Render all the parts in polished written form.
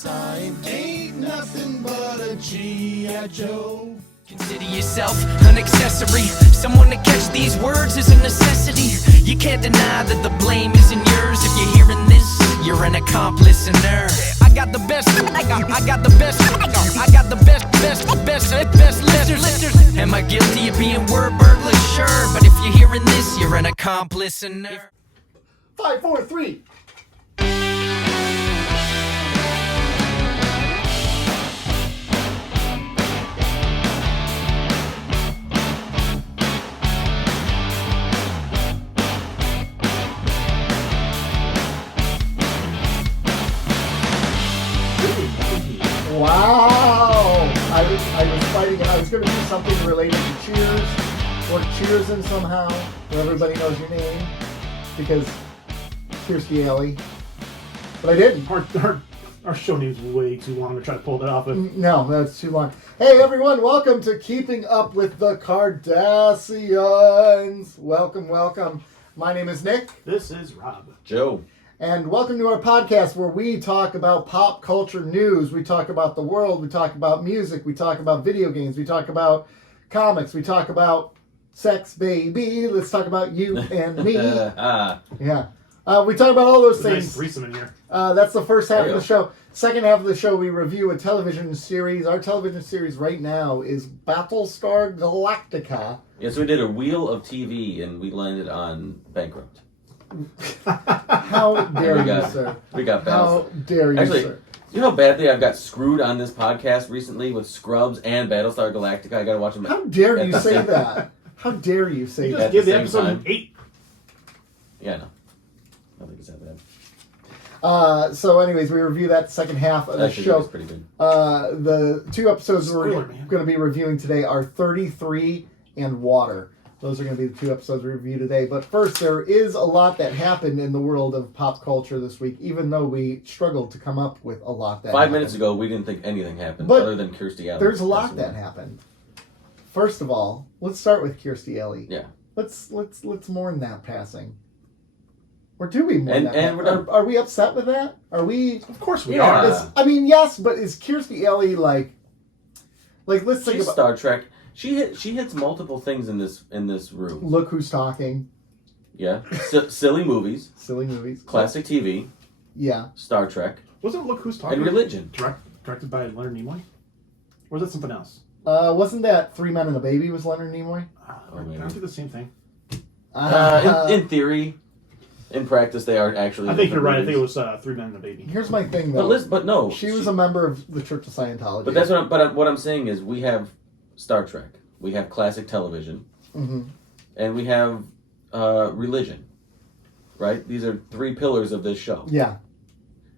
time. Ain't nothing but a G.I. Joe. Consider yourself an accessory. Someone to catch these words is a necessity. You can't deny that the blame isn't yours. If you're hearing this, you're an accomplice in there. I got the best, I got the best, I got the best listeners. Am I guilty of being word burglar? Sure, but if you're hearing this, you're an accomplice in there. 5, 4, 3. Wow! I was fighting. I was going to do something related to Cheers, or Cheers in somehow, where everybody knows your name, because Kirstie Alley. But I didn't. Our show name's way too long to try to pull that off. No, that's too long. Hey everyone, welcome to Keeping Up With The Cardassians. Welcome, welcome. My name is Nick. This is Rob. Joe. And welcome to our podcast where we talk about pop culture news. We talk about the world. We talk about music. We talk about video games. We talk about comics. We talk about sex, baby. Let's talk about you and me. Yeah. We talk about all those things. Nice threesome in here. That's the first half of the show. Second half of the show, we review a television series. Our television series right now is Battlestar Galactica. Yes, we did a wheel of TV and we landed on bankrupt. How dare you, sir? We got How dare you, Actually, sir? you know how badly I've got screwed on this podcast recently with Scrubs and Battlestar Galactica? I gotta watch them. How dare you say that? How dare you say You that? just give the same episode time. an 8. Yeah, no. I don't think it's that bad. So anyways, we review that second half of the Actually, show. it's pretty good. The two episodes Spoiler, we're man. going to be reviewing today are 33 and Water. Those are going to be the two episodes we review today. But first, there is a lot that happened in the world of pop culture this week, even though we struggled to come up with a lot that 5 minutes ago, we didn't think anything happened But other than Kirstie Alley. There's a lot that happened. First of all, let's start with Kirstie Alley. Yeah. Let's mourn that passing. Or do we mourn that? And Are we upset with that? Are we? Of course we Yeah. are. I mean, yes, but is Kirstie Alley like let's think She's about Star Trek. She hits multiple things in this room. Look Who's Talking, Yeah. Silly movies, silly movies, classic TV, Yeah, Star Trek, Wasn't Look Who's Talking and religion. directed by Leonard Nimoy? Or was that something else? wasn't that Three Men and a Baby was Leonard Nimoy? Aren't they the same thing? In theory, in practice, they are actually. I think you're different right. I think it movies. was 3 Men and a Baby. Here's my thing though. But no, she was a member of the Church of Scientology. But that's what I'm saying is we have Star Trek, we have classic television, and we have religion. Right? These are three pillars of this show. Yeah.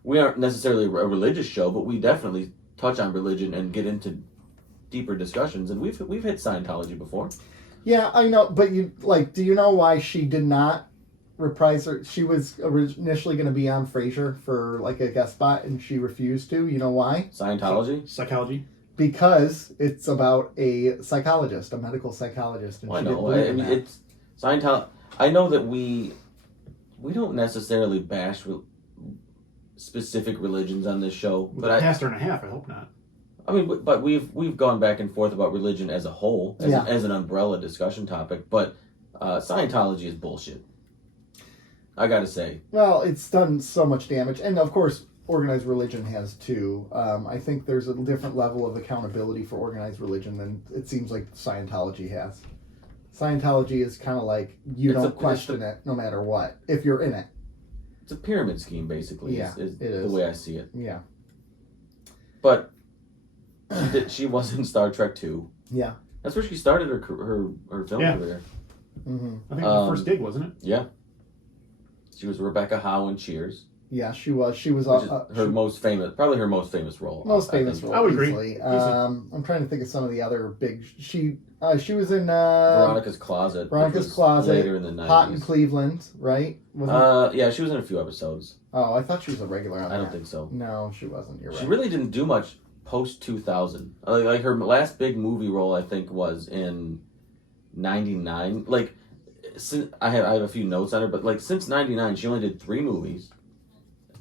We aren't necessarily a religious show, but we definitely touch on religion and get into deeper discussions. And we've hit Scientology before. Yeah, I know, but do you know why she did not reprise her? She was initially going to be on Frasier for like a guest spot, and she refused to. You know why? Scientology. Psychology. Because it's about a psychologist, a medical psychologist. And Well, I she didn't know. believe I in mean, that. it's Scientology. I know that we don't necessarily bash specific religions on this show, With but a pastor and a half, I hope not. I mean, but we've gone back and forth about religion as a whole, as an umbrella discussion topic. But Scientology is bullshit. I gotta say. Well, it's done so much damage, and of course, organized religion has too. I think there's a different level of accountability for organized religion than it seems like Scientology has. Scientology is kind of like you don't question it no matter what if you're in it. It's a pyramid scheme, basically. Yeah, is it is the way I see it. Yeah. But she was in Star Trek 2. Yeah. That's where she started her film career. Mm-hmm. I think the first gig, wasn't it? Yeah. She was Rebecca Howe in Cheers. Yeah, she was. She was Her most famous role. Most famous role. I would agree. Easily. I'm trying to think of some of the other big. She was in Veronica's Closet. Veronica's which was Closet. Later in the 90s. Hot in Cleveland, right? Yeah, she was in a few episodes. Oh, I thought she was a regular on I don't that. think so. No, she wasn't. You're right. She really didn't do much post 2000. Like her last big movie role, I think, was in '99. Like, I have a few notes on her, but like since '99, she only did 3 movies.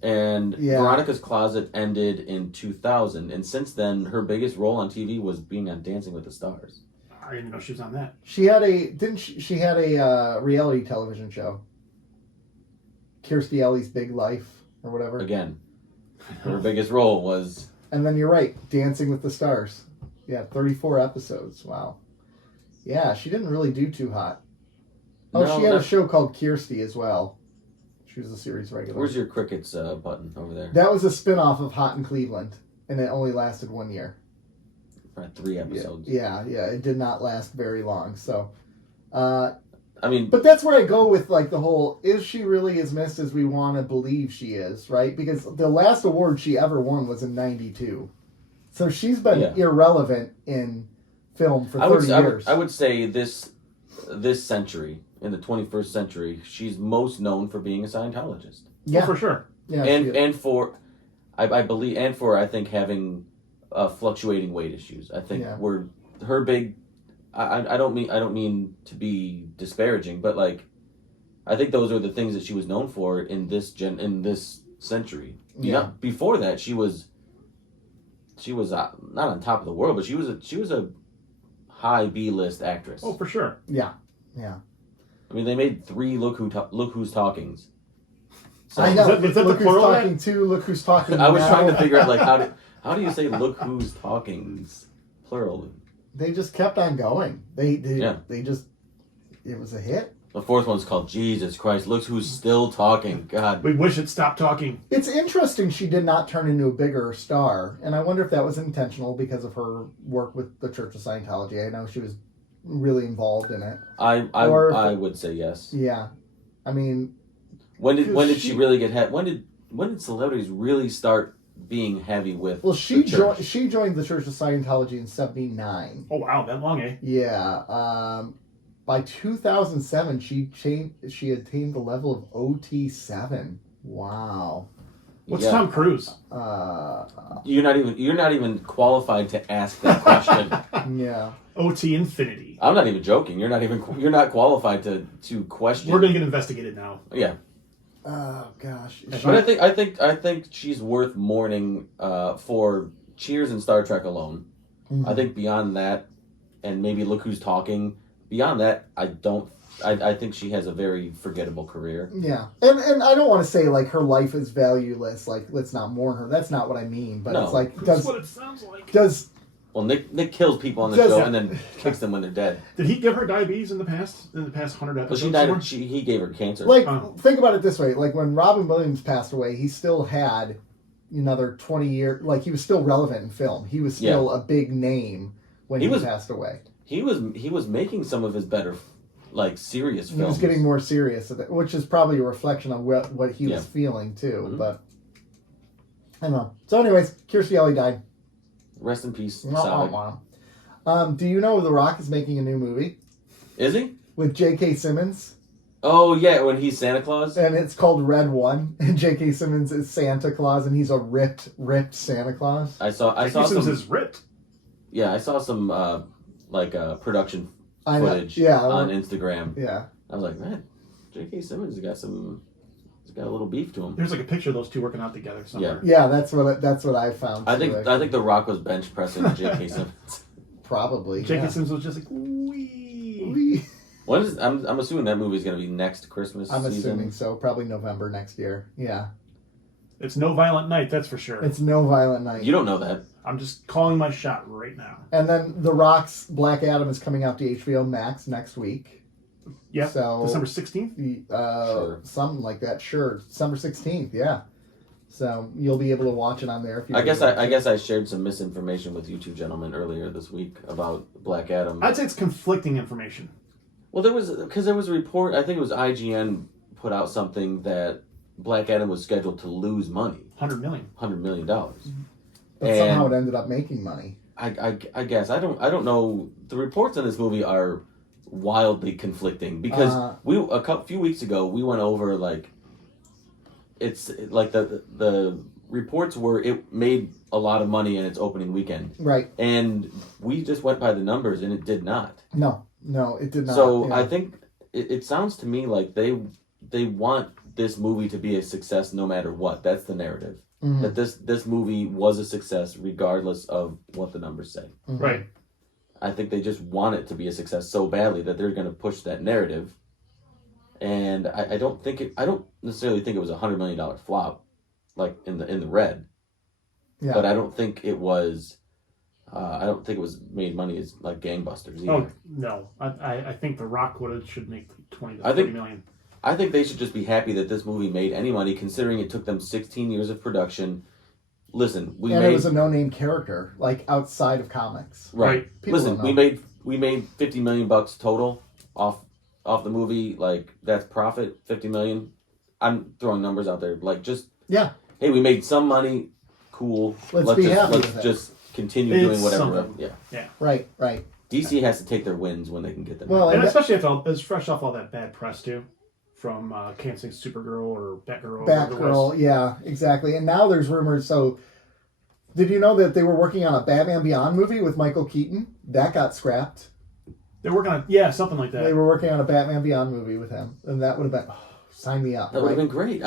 And Yeah. Veronica's Closet ended in 2000, and since then, her biggest role on TV was being on Dancing with the Stars. I didn't even know she was on that. She had she had a reality television show. Kirstie Alley's Big Life or whatever. Again, her biggest role was... And then you're right, Dancing with the Stars. Yeah, 34 episodes. Wow. Yeah, she didn't really do too hot. Oh, No, she had a that- show called Kirstie as well. She was a series regular. Where's your crickets button over there? That was a spin-off of Hot in Cleveland, and it only lasted 1 year. For 3 episodes. Yeah, it did not last very long. So, I mean, but that's where I go with like the whole: is she really as missed as we want to believe she is? Right? Because the last award she ever won was in '92, so she's been irrelevant in film for 30 years. I would say this century, in the 21st century, she's most known for being a Scientologist. Yeah, Oh, for sure. yeah, And for, I believe, and for I think having fluctuating weight issues. I think we're her big. I don't mean to be disparaging, but like, I think those are the things that she was known for in this century. Yeah. Before that, she was not on top of the world, but she was a high B-list actress. Oh, for sure. yeah. I mean, they made 3 Look Who's Talkings. So I know. Is that Look the who's plural of talking to. Look who's talking. I was now. trying to figure out like how do you say Look Who's Talkings plural? They just kept on going. They just. It was a hit. The 4th one's called Jesus Christ. Look who's still talking. God. We wish it stopped talking. It's interesting she did not turn into a bigger star, and I wonder if that was intentional because of her work with the Church of Scientology. I know she was really involved in it. I would say yes. Yeah, I mean, When did she really get heavy? When did celebrities really start being heavy with? well, she the church? she joined the Church of Scientology in '79. Oh, wow. That long, eh? Yeah. By 2007, she attained the level of OT7. Wow. What's Yeah. Tom Cruise? You're not even qualified to ask that question. Yeah. OT Infinity. I'm not even joking. You're not qualified to question. We're going to get investigated now. Yeah. Oh gosh. But I think she's worth mourning for Cheers and Star Trek alone. Mhm. I think beyond that, and maybe Look Who's Talking. Beyond that, I think she has a very forgettable career. Yeah, and I don't want to say like her life is valueless. Like let's not mourn her. That's not what I mean. But No. it's like That's what it sounds like. Well, Nick kills people on the Does- show and then kicks them when they're dead. Did he give her diabetes in the past 100 Well, episodes? she died. somewhere? He gave her cancer. like Oh. think about it this way. Like when Robin Williams passed away, he still had another 20 years. Like he was still relevant in film. He was still a big name when he passed away. He was making some of his better, like, serious films. He was getting more serious, which is probably a reflection on what he was feeling too. Mhm. But I don't know. So, anyways, Kirstie Alley died. Rest in peace, Wah, Sonic. wah, wah. Do you know The Rock is making a new movie Is he? with J.K. Simmons? Oh yeah, when he's Santa Claus. And it's called Red One. And J.K. Simmons is Santa Claus, and he's a ripped Santa Claus. I saw Simmons some. is ripped. Yeah, I saw some production I know. footage Yeah, on Instagram. Yeah. I was like, man, J.K. Simmons has got a little beef to him. There's like a picture of those two working out together somewhere. Yeah, that's what I found. I too, think actually. The Rock was bench pressing J.K. Simmons. Probably. J.K. Yeah. Simmons was just like, wee. When is I'm assuming that movie's gonna be next Christmas I'm season. assuming so. Probably November next year. Yeah. It's no violent night, that's for sure. It's No Violent Night. You don't know that. I'm just calling my shot right now. And then The Rock's Black Adam is coming out to HBO Max next week. Yeah, So December 16th? Sure. Something like that. Sure. December 16th. Yeah. So you'll be able to watch it on there if you. I guess I shared some misinformation with you two gentlemen earlier this week about Black Adam. I'd say it's conflicting information. Well, there was a report. I think it was IGN put out something that Black Adam was scheduled to lose money, $100 million. $100 million. But somehow it ended up making money. I guess I don't know. The reports on this movie are wildly conflicting because a few weeks ago we went over like it's like the reports were it made a lot of money in its opening weekend, Right. and we just went by the numbers and it did not. No, it did not. So yeah. I think it sounds to me like they want this movie to be a success no matter what. That's the narrative. That this movie was a success regardless of what the numbers say. Right. I think they just want it to be a success so badly that they're going to push that narrative. And I don't necessarily think it was $100 million flop, like in the red. Yeah. But I don't think it was. I don't think it was made money as like gangbusters either. Oh no, I think The Rock should make 20 to 30 million. I think they should just be happy that this movie made any money, considering it took them 16 years of production. Listen, it was a no-name character, like outside of comics. Right. Listen, we made $50 million total off the movie. Like, that's profit, $50 million. I'm throwing numbers out there. Like, just hey, we made some money. Cool. Let's be happy with Let's just continue doing whatever. Something. Yeah. Right. DC has to take their wins when they can get them. Well, and especially if it's fresh off all that bad press too. From canceling Supergirl or Batgirl. Batgirl, yeah, exactly. And now there's rumors. So, did you know that they were working on a Batman Beyond movie with Michael Keaton? That got scrapped. They're working on, something like that. They were working on a Batman Beyond movie with him, and that would have been sign me up. That would have been great.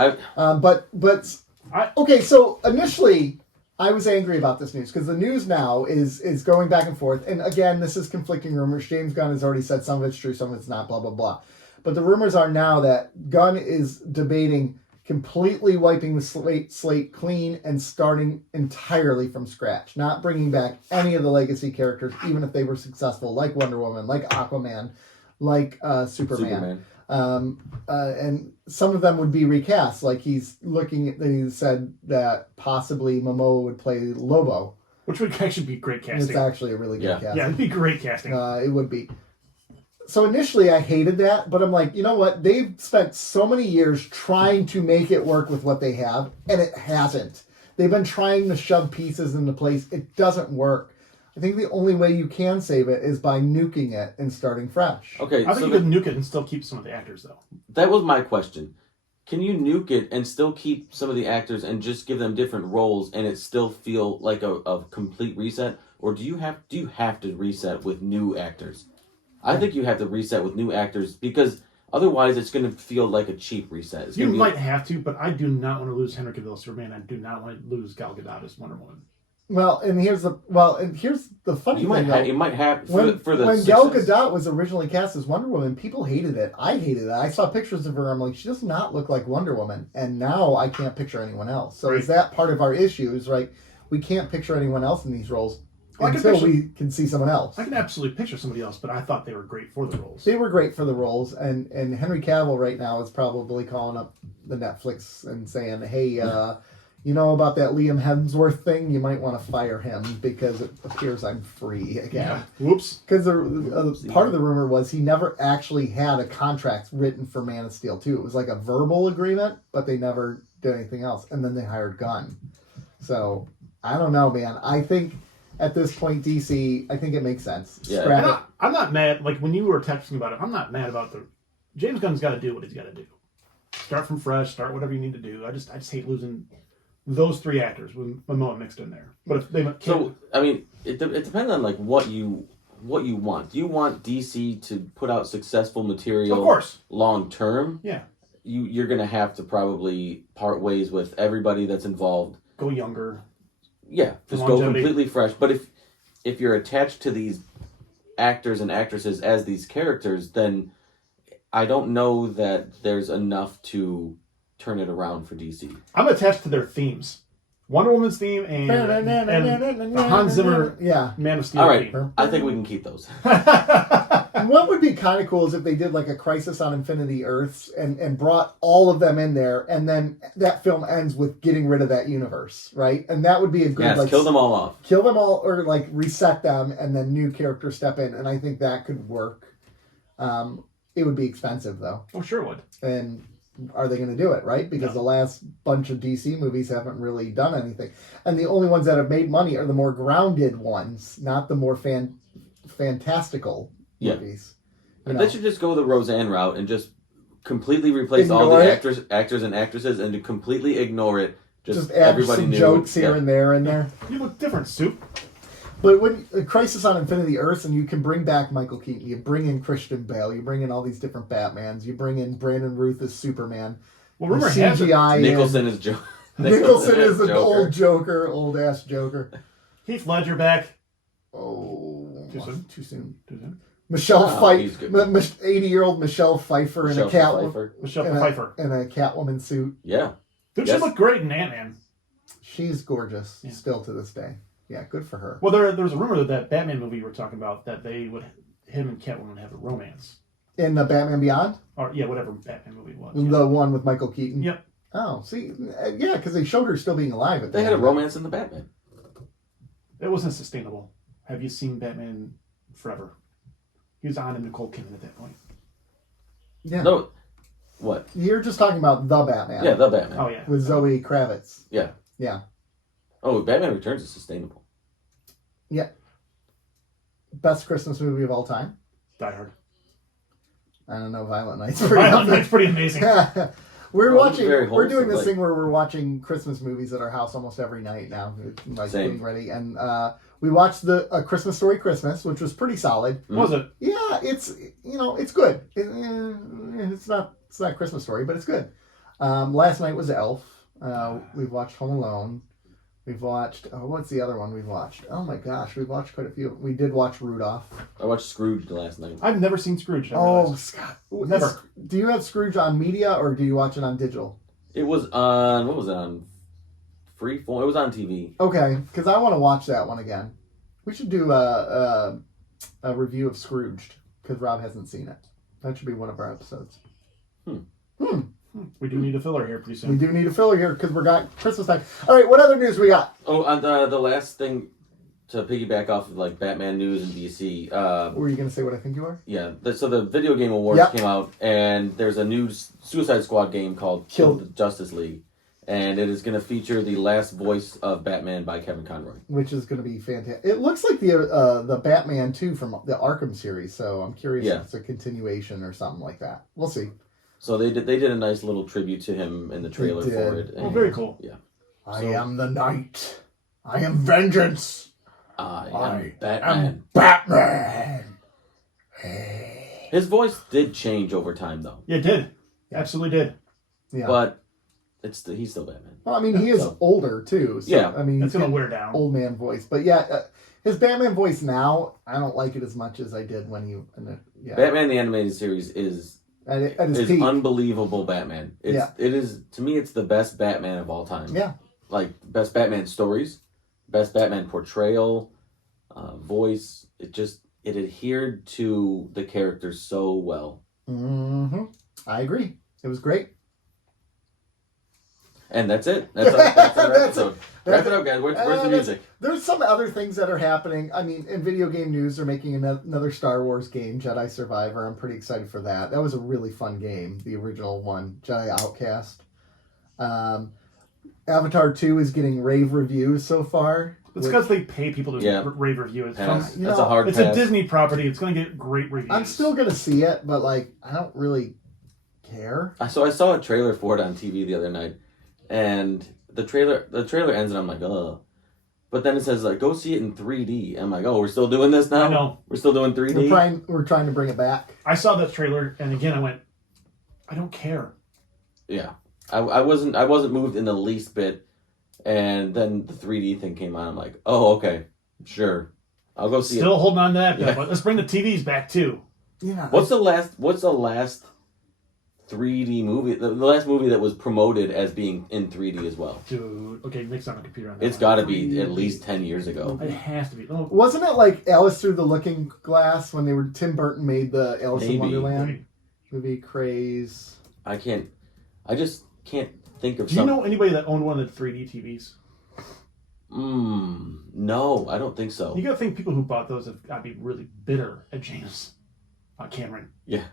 Okay. So initially, I was angry about this news because the news now is going back and forth. And again, this is conflicting rumors. James Gunn has already said some of it's true, some of it's not. Blah blah blah. But the rumors are now that Gunn is debating completely wiping the slate clean and starting entirely from scratch, not bringing back any of the legacy characters, even if they were successful, like Wonder Woman, like Aquaman, like Superman. And some of them would be recast. Like he said that possibly Momoa would play Lobo. Which would actually be great casting. It's actually a really good casting. Yeah, it'd be great casting. It would be. So initially I hated that, but I'm like, you know what? They've spent so many years trying to make it work with what they have, and it hasn't. They've been trying to shove pieces into place. It doesn't work. I think the only way you can save it is by nuking it and starting fresh. Okay, I think you could nuke it and still keep some of the actors, though. That was my question. Can you nuke it and still keep some of the actors and just give them different roles and it still feel like a complete reset? Or do you have to reset with new actors? I think you have to reset with new actors because otherwise it's going to feel like a cheap reset. You might have to, but I do not want to lose Henry Cavill as Superman. I do not want to lose Gal Gadot as Wonder Woman. And here's the funny thing. When Gal Gadot was originally cast as Wonder Woman, people hated it. I hated it. I saw pictures of her. I'm like, she does not look like Wonder Woman. And now I can't picture anyone else. So is that part of our issue? Is right? We can't picture anyone else in these roles. Until we can see someone else. I can absolutely picture somebody else, but I thought they were great for the roles. They were great for the roles, and Henry Cavill right now is probably calling up the Netflix and saying, hey, you know about that Liam Hemsworth thing? You might want to fire him because it appears I'm free again. Yeah. Whoops. Because part of the rumor was he never actually had a contract written for Man of Steel 2. It was like a verbal agreement, but they never did anything else. And then they hired Gunn. So, I don't know, man. I think... At this point, DC, I think it makes sense. Yeah. I'm not mad. Like, when you were texting about it, I'm not mad about James Gunn's got to do what he's got to do. Start from fresh, start whatever you need to do. I just hate losing those three actors with Momoa mixed in there. But if they it depends on, like, what you want. Do you want DC to put out successful material of course. Long term? Yeah. You're going to have to probably part ways with everybody that's involved. Go younger. Yeah, just go completely fresh. But if you're attached to these actors and actresses as these characters, then I don't know that there's enough to turn it around for DC. I'm attached to their themes. Wonder Woman's theme and the Hans Zimmer Man of Steel All right, theme. I think we can keep those. And what would be kind of cool is if they did like a Crisis on Infinity Earths and brought all of them in there, and then that film ends with getting rid of that universe, right? And that would be a good kill them all off. Kill them all, or like reset them, and then new characters step in. And I think that could work. It would be expensive though. Oh, sure would. And are they going to do it, right? Because the last bunch of DC movies haven't really done anything. And the only ones that have made money are the more grounded ones, not the more fantastical movies. They should just go the Roseanne route and just completely replace all the actors and actresses and to completely ignore it. Just add everybody some knew jokes here and there in there. You look different, Soup. But when Crisis on Infinity Earths, and you can bring back Michael Keaton, you bring in Christian Bale, you bring in all these different Batmans, you bring in Brandon Routh as Superman, Well, rumor has it CGI. Nicholson is Joker. Nicholson is an old Joker, old ass Joker. Heath Ledger back. Oh, Too soon? Too soon. Too soon? Michelle he's good. 80-year-old Michelle Pfeiffer in a Michelle Pfeiffer. in a Catwoman suit. Yeah. Dude, she looked great in Ant-Man. She's gorgeous still to this day. Yeah, good for her. Well, there was a rumor that Batman movie you were talking about that him and Catwoman would have a romance. In the Batman Beyond? Or whatever Batman movie it was. The one with Michael Keaton? Yep. Oh, see, yeah, because they showed her still being alive. They had a romance in the Batman. It wasn't sustainable. Have you seen Batman Forever? He was on in Nicole Kidman at that point. Yeah. No. What? You're just talking about the Batman. Yeah, the Batman. Oh, yeah. With Zoe Kravitz. Yeah. Yeah. Oh, Batman Returns is sustainable. Yeah. Best Christmas movie of all time? Die Hard. I don't know. Violent Night's Violent Night's pretty amazing. We're doing this thing where we're watching Christmas movies at our house almost every night now, like Same. getting ready. And we watched A Christmas Story Christmas, which was pretty solid. Was it? Yeah, it's good. It's not Christmas Story, but it's good. Last night was Elf. We've watched Home Alone. We've watched what's the other one we've watched? Oh my gosh, we've watched quite a few. We did watch Rudolph. I watched Scrooge last night. I've never seen Scrooge. Scott, never. Do you have Scrooge on media or do you watch it on digital? It was on. What was it on? Freeform. It was on TV. Okay, because I want to watch that one again. We should do a review of Scrooged because Rob hasn't seen it. That should be one of our episodes. We do need a filler here pretty soon. We do need a filler here because we're got Christmas time. All right, what other news we got? Oh, on the last thing to piggyback off of like Batman news and DC. Were you going to say what I think you are? Yeah. So the video game awards came out, and there's a new Suicide Squad game called Kill the Justice League, and it is going to feature the last voice of Batman by Kevin Conroy, which is going to be fantastic. It looks like the Batman 2 from the Arkham series, so I'm curious if it's a continuation or something like that. We'll see. So they did a nice little tribute to him in the trailer for it. Oh, very cool. Yeah. I am the Knight. I am vengeance. I am Batman. Batman. His voice did change over time, though. Yeah, it did. Absolutely did. Yeah. But he's still Batman. Well, I mean, he is older too. So, yeah. I mean, it's gonna wear down. Old man voice, but yeah, his Batman voice now, I don't like it as much as I did when he. Batman the Animated Series is unbelievable. Batman. It is, to me, it's the best Batman of all time. Yeah. Like best Batman stories, best Batman portrayal, voice. It adhered to the characters so well. Mm-hmm. I agree. It was great. And that's it. That's our episode. Wrap it up, guys. Where's the music? There's some other things that are happening. I mean, in video game news, they're making another Star Wars game, Jedi Survivor. I'm pretty excited for that. That was a really fun game, the original one, Jedi Outcast. Avatar 2 is getting rave reviews so far. It's because they pay people to rave review it. That's a hard It's pass. a Disney property. It's going to get great reviews. I'm still going to see it, but I don't really care. So I saw a trailer for it on TV the other night, and the trailer ends, and I'm like, ugh. But then it says go see it in 3D. I'm like, oh, we're still doing this now? I know. We're still doing 3D. We're trying to bring it back. I saw that trailer, and again, I went, I don't care. Yeah, I wasn't moved in the least bit. And then the 3D thing came on. I'm like, oh, okay, sure, I'll go see it. Still holding on to that, but let's bring the TVs back too. Yeah. What's the last 3D movie? The last movie that was promoted as being in 3D as well. Dude, okay, Nick's on a computer on that. It's got to be at least 10 years ago. It has to be. Oh. Wasn't it like Alice Through the Looking Glass when Tim Burton made the Alice in Wonderland movie craze? I just can't think of. Do you know anybody that owned one of the 3D TVs? No, I don't think so. You got to think people who bought those have got to be really bitter at James Cameron. Yeah.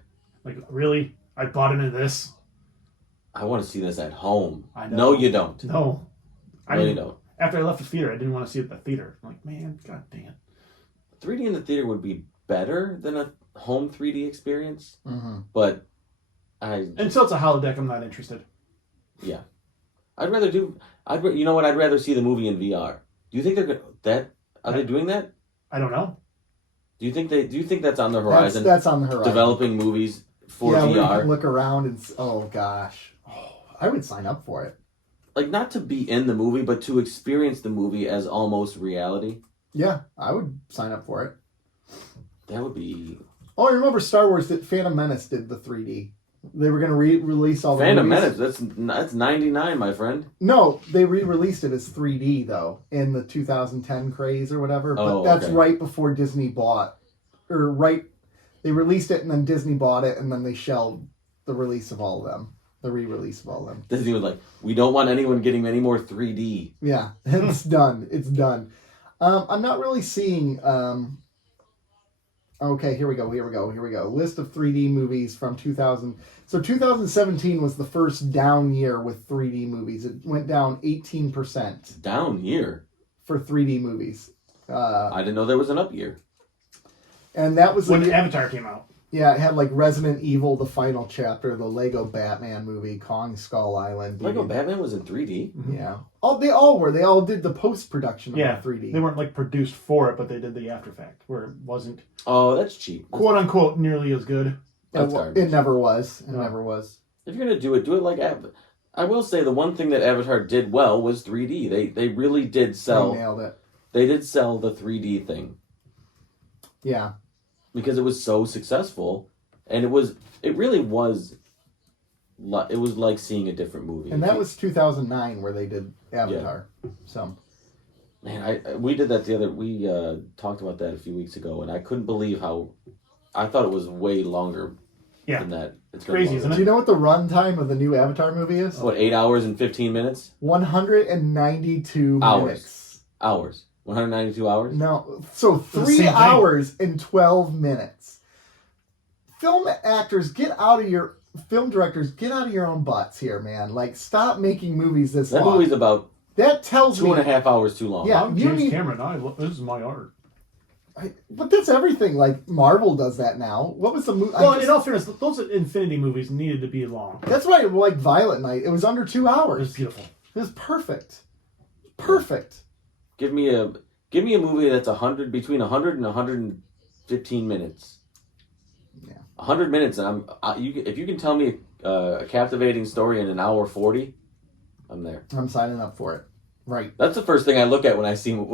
Like, really? I bought into this? I want to see this at home. I know. No, you don't. No. You don't. After I left the theater, I didn't want to see it at the theater. I'm like, man, god dang it. 3D in the theater would be better than a home 3D experience. Mm-hmm. But until it's a holodeck, I'm not interested. Yeah. I'd rather see the movie in VR. Do you think are they doing that? I don't know. Do you think that's on the horizon? That's on the horizon. Developing movies for VR. We can look around and oh gosh. I would sign up for it. Like, not to be in the movie, but to experience the movie as almost reality. Yeah, I would sign up for it. That would be... Oh, I remember Star Wars, that Phantom Menace did the 3D. They were going to release all the Phantom movies. Menace, that's 99, my friend. No, they re-released it as 3D, though, in the 2010 craze or whatever. But that's okay. right before Disney bought... Or right... They released it, and then Disney bought it, and then they shelved the release of all of them. The re-release of all of them. Disney was like, we don't want anyone getting any more 3D. Yeah, it's done. It's done. I'm not really seeing... Okay, here we go. List of 3D movies from 2000. So 2017 was the first down year with 3D movies. It went down 18%. Down year? For 3D movies. I didn't know there was an up year. And that was... When Avatar came out. Yeah, it had like Resident Evil, the final chapter, the Lego Batman movie, Kong Skull Island. Lego Batman was in 3D? Yeah. They all were. They all did the post-production of Yeah, 3D. they weren't like produced for it, but they did the after fact, where it wasn't Oh, that's cheap. quote unquote nearly as good. It never was. It never was. If you're going to do it like Avatar. I will say the one thing that Avatar did well was 3D. They really did sell... They nailed it. They did sell the 3D thing. Yeah. Because it was so successful, and it really was like seeing a different movie. And that was 2009 where they did Avatar. Yeah. So, man, we did that we talked about that a few weeks ago, and I couldn't believe how I thought it was way longer than that. It's crazy, isn't it? Do you know what the runtime of the new Avatar movie is? What, 8 hours and 15 minutes? 192 minutes. Hours. 192 hours? No. So 3 hours and 12 minutes. Film directors, get out of your own butts here, man. Like, stop making movies this long. That movie's about that tells me 2.5 hours too long. Yeah, I'm James Cameron. This is my art. But that's everything. Like, Marvel does that now. What was the movie? Well, in all fairness, those Infinity movies needed to be long. That's why I like Violet Night. It was under 2 hours. It was beautiful. It was perfect. Perfect. Give me a movie that's between 100 and 115 minutes. Yeah. 100 minutes, and if you can tell me a captivating story in an hour 40, I'm there. I'm signing up for it. Right. That's the first thing I look at when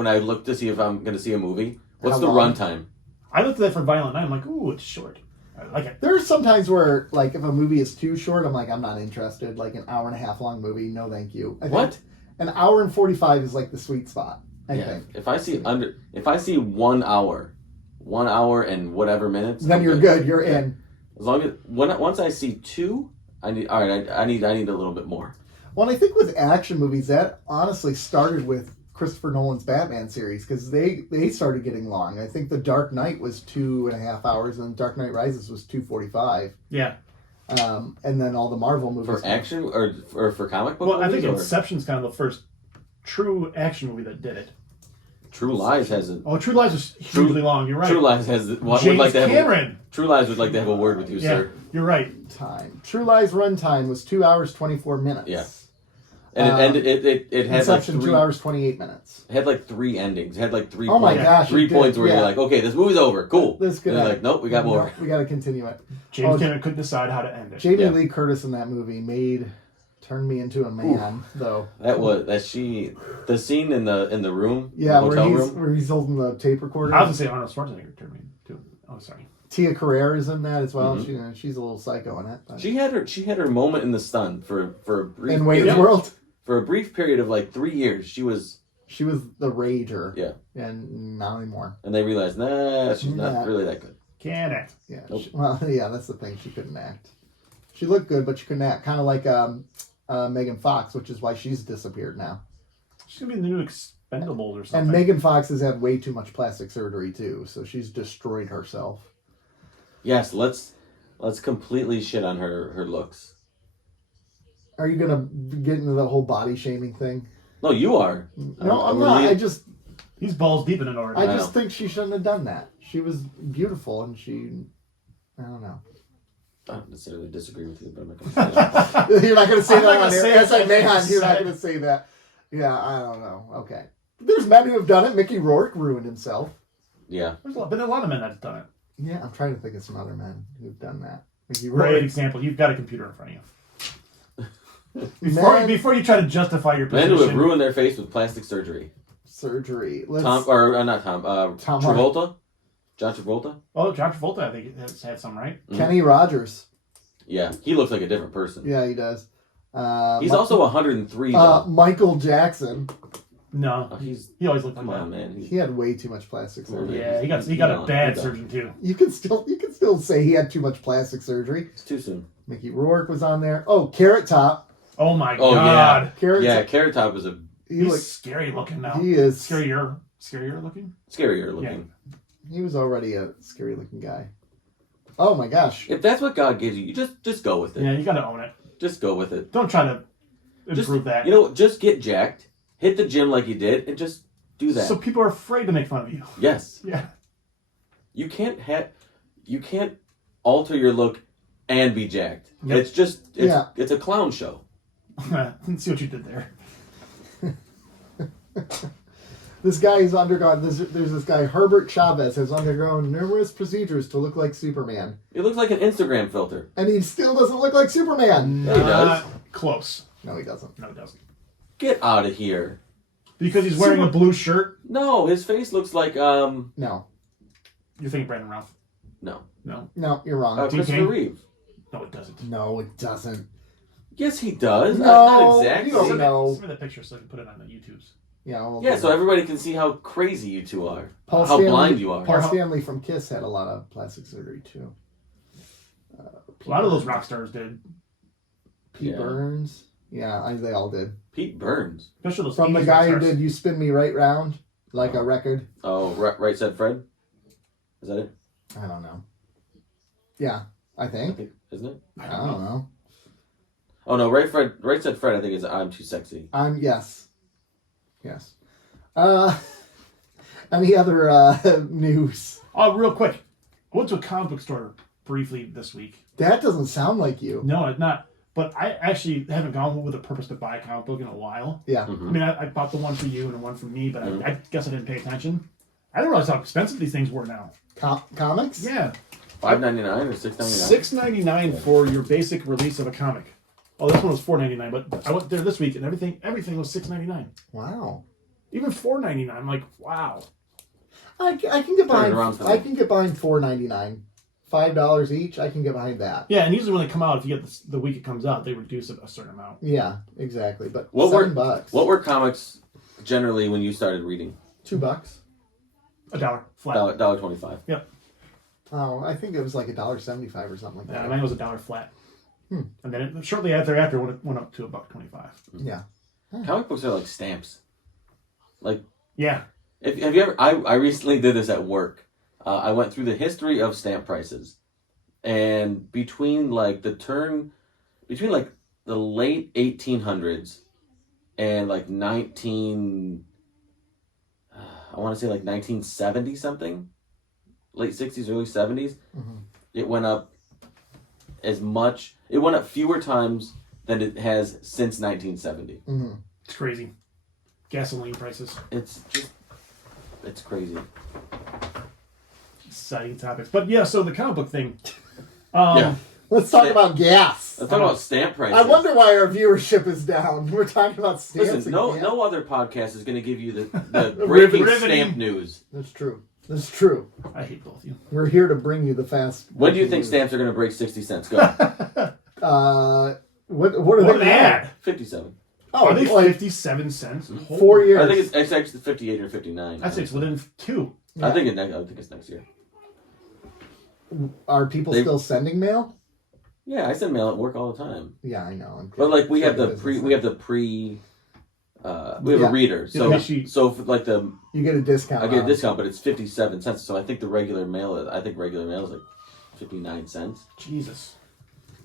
I look to see if I'm going to see a movie. What's the runtime? I looked at that for Violent Night. I'm like, ooh, it's short. I like it. There's sometimes where, like, if a movie is too short, I'm like, I'm not interested. Like, an hour and a half long movie, no thank you. I think an hour and 45 is like the sweet spot. I think. If I see 1 hour and whatever minutes, then you're good. You're in. As long as once I see 2, I need a little bit more. Well, and I think with action movies, that honestly started with Christopher Nolan's Batman series, because they started getting long. I think The Dark Knight was 2.5 hours, and Dark Knight Rises was 2:45. Yeah. And then all the Marvel movies. For action or for comic book movies? Well, I think or? Inception's kind of the first true action movie that did it. True Lies has it. Oh, True Lies was hugely long. You're right. True Lies has James Cameron. True Lies would like to have a word with you, sir. You're right. True Lies runtime was 2 hours 24 minutes. Yeah. And it had Inception, like 2 hours 28 minutes. It had like 3 endings. It had like 3 Oh my points, gosh, 3 points where you're like, okay, this movie's over. Cool. This good. And they're like, nope, we got more. No, we got to continue it. James Cameron couldn't decide how to end it. Jamie Lee Curtis in that movie turned me into a man, though. The scene in the room. Yeah, the hotel room. where he's holding the tape recorder. I was gonna say Arnold Schwarzenegger turned me into. Oh, sorry. Tia Carrere is in that as well. Mm-hmm. She's a little psycho in it. But. She had her moment in the sun for a brief. In Wayne's World. For a brief period of like 3 years, she was the rager. Yeah. And not anymore. And they realized, she's not really that good. Can't act. Yeah. Nope. That's the thing. She couldn't act. She looked good, but she couldn't act. Kind of like Megan Fox, which is why she's disappeared now. She's gonna be in the new Expendables or something. And Megan Fox has had way too much plastic surgery too, so she's destroyed herself. Yes, let's completely shit on her looks. Are you gonna get into the whole body shaming thing? No, you are. No, I'm not. He's balls deep in it already. I just think she shouldn't have done that. She was beautiful, and I don't know. I don't necessarily disagree with you, but I'm not going to say that. You're not going to say that on here. Yes, I may. You're not say going to say that. Yeah, I don't know. Okay. There's men who have done it. Mickey Rourke ruined himself. Yeah. There's been a lot of men that's done it. Yeah, I'm trying to think of some other men who've done that. Mickey Great Rourke. example. You've got a computer in front of you. Before you try to justify your Men position. who have ruined their face with plastic surgery. Tom Travolta? John Travolta? Oh, John Travolta, I think, has had some, right? Kenny Rogers. Yeah, he looks like a different person. Yeah, he does. He's also 103, though. Michael Jackson. No, he always looked like that. Man. He had way too much plastic surgery. Yeah, he got a bad surgeon too. You can still say he had too much plastic surgery. It's too soon. Mickey Rourke was on there. Oh, Carrot Top. Oh my God. Yeah. Carrot Top is He's scary looking now. He is scarier looking. Scarier looking. Yeah. He was already a scary looking guy. Oh my gosh. If that's what God gives you just go with it. Yeah, you got to own it. Just go with it. Don't try to improve that. Just get jacked. Hit the gym like you did, and just do that. So people are afraid to make fun of you. Yes. Yeah. You can't alter your look and be jacked. Yep. It's a clown show. Let's see what you did there. This guy has undergone. There's this guy Herbert Chavez has undergone numerous procedures to look like Superman. He looks like an Instagram filter, and he still doesn't look like Superman. Yeah, he does. Close. No, he doesn't. No, he doesn't. Get out of here. Because he's wearing a blue shirt? No, his face looks like No. You're thinking Brandon Routh? No, you're wrong. Christopher Reeve. No, it doesn't. No, it doesn't. Yes, he does. No, not exactly. you don't know. Send me that picture so I can put it on the YouTubes. Yeah, so everybody can see how crazy you two are. How blind you are. Paul Stanley from Kiss had a lot of plastic surgery too. A lot of those rock stars did. Pete Burns. Yeah, they all did. Pete Burns. Especially those from the guy who did "You Spin Me Right Round" like a record. Oh, Right Said Fred. Is that it? I don't know. Yeah, I think. Isn't it? I don't know. Oh no, Right Said Fred. I think is "I'm Too Sexy." Yes. Any other news? Oh, real quick. I went to a comic book store briefly this week. That doesn't sound like you. No, it's not. But I actually haven't gone with a purpose to buy a comic book in a while. Yeah. Mm-hmm. I mean, I bought the one for you and the one for me, but I guess I didn't pay attention. I didn't realize how expensive these things were now. Comics? Yeah. $5.99 or $6.99? $6.99 for your basic release of a comic. Oh, this one was $4.99, but I went there this week and everything was $6.99. Wow. Even $4.99. I'm like, wow. I can get behind. I can get behind $4.99. $5 each. I can get behind that. Yeah, and usually when they come out, if you get the week it comes out, they reduce it a certain amount. Yeah, exactly. But $7. What were comics generally when you started reading? $2. $1 flat. $1.25. Yep. Oh, I think it was like $1.75 or something like that. Yeah, mine was $1 flat. And then shortly after it went up to $1.25. Yeah. Comic books are like stamps. Like yeah. Have you ever? I recently did this at work. I went through the history of stamp prices, and between like the late 1800s and like 1970 something, late 60s, early 70s, it went up as much. It went up fewer times than it has since 1970. It's crazy. Gasoline prices. It's crazy. Exciting topics. But yeah, so the comic book thing. Let's talk about gas. Let's talk about stamp prices. I wonder why our viewership is down. We're talking about stamps. Listen, no other podcast is going to give you the breaking stamp news. That's true. I hate both of you. We're here to bring you the fast. When do you think stamps are going to break 60 cents? Go. What are they at? 57. Oh, are they 57 cents? 4 years. I think it's actually 58 or 59. I think it's within 2. Yeah. I think it's next year. Are people still sending mail? Yeah, I send mail at work all the time. Yeah, I know. But like we have a reader. So for like you get a discount. I get a discount, but it's 57 cents. So I think regular mail is like 59 cents. Jesus.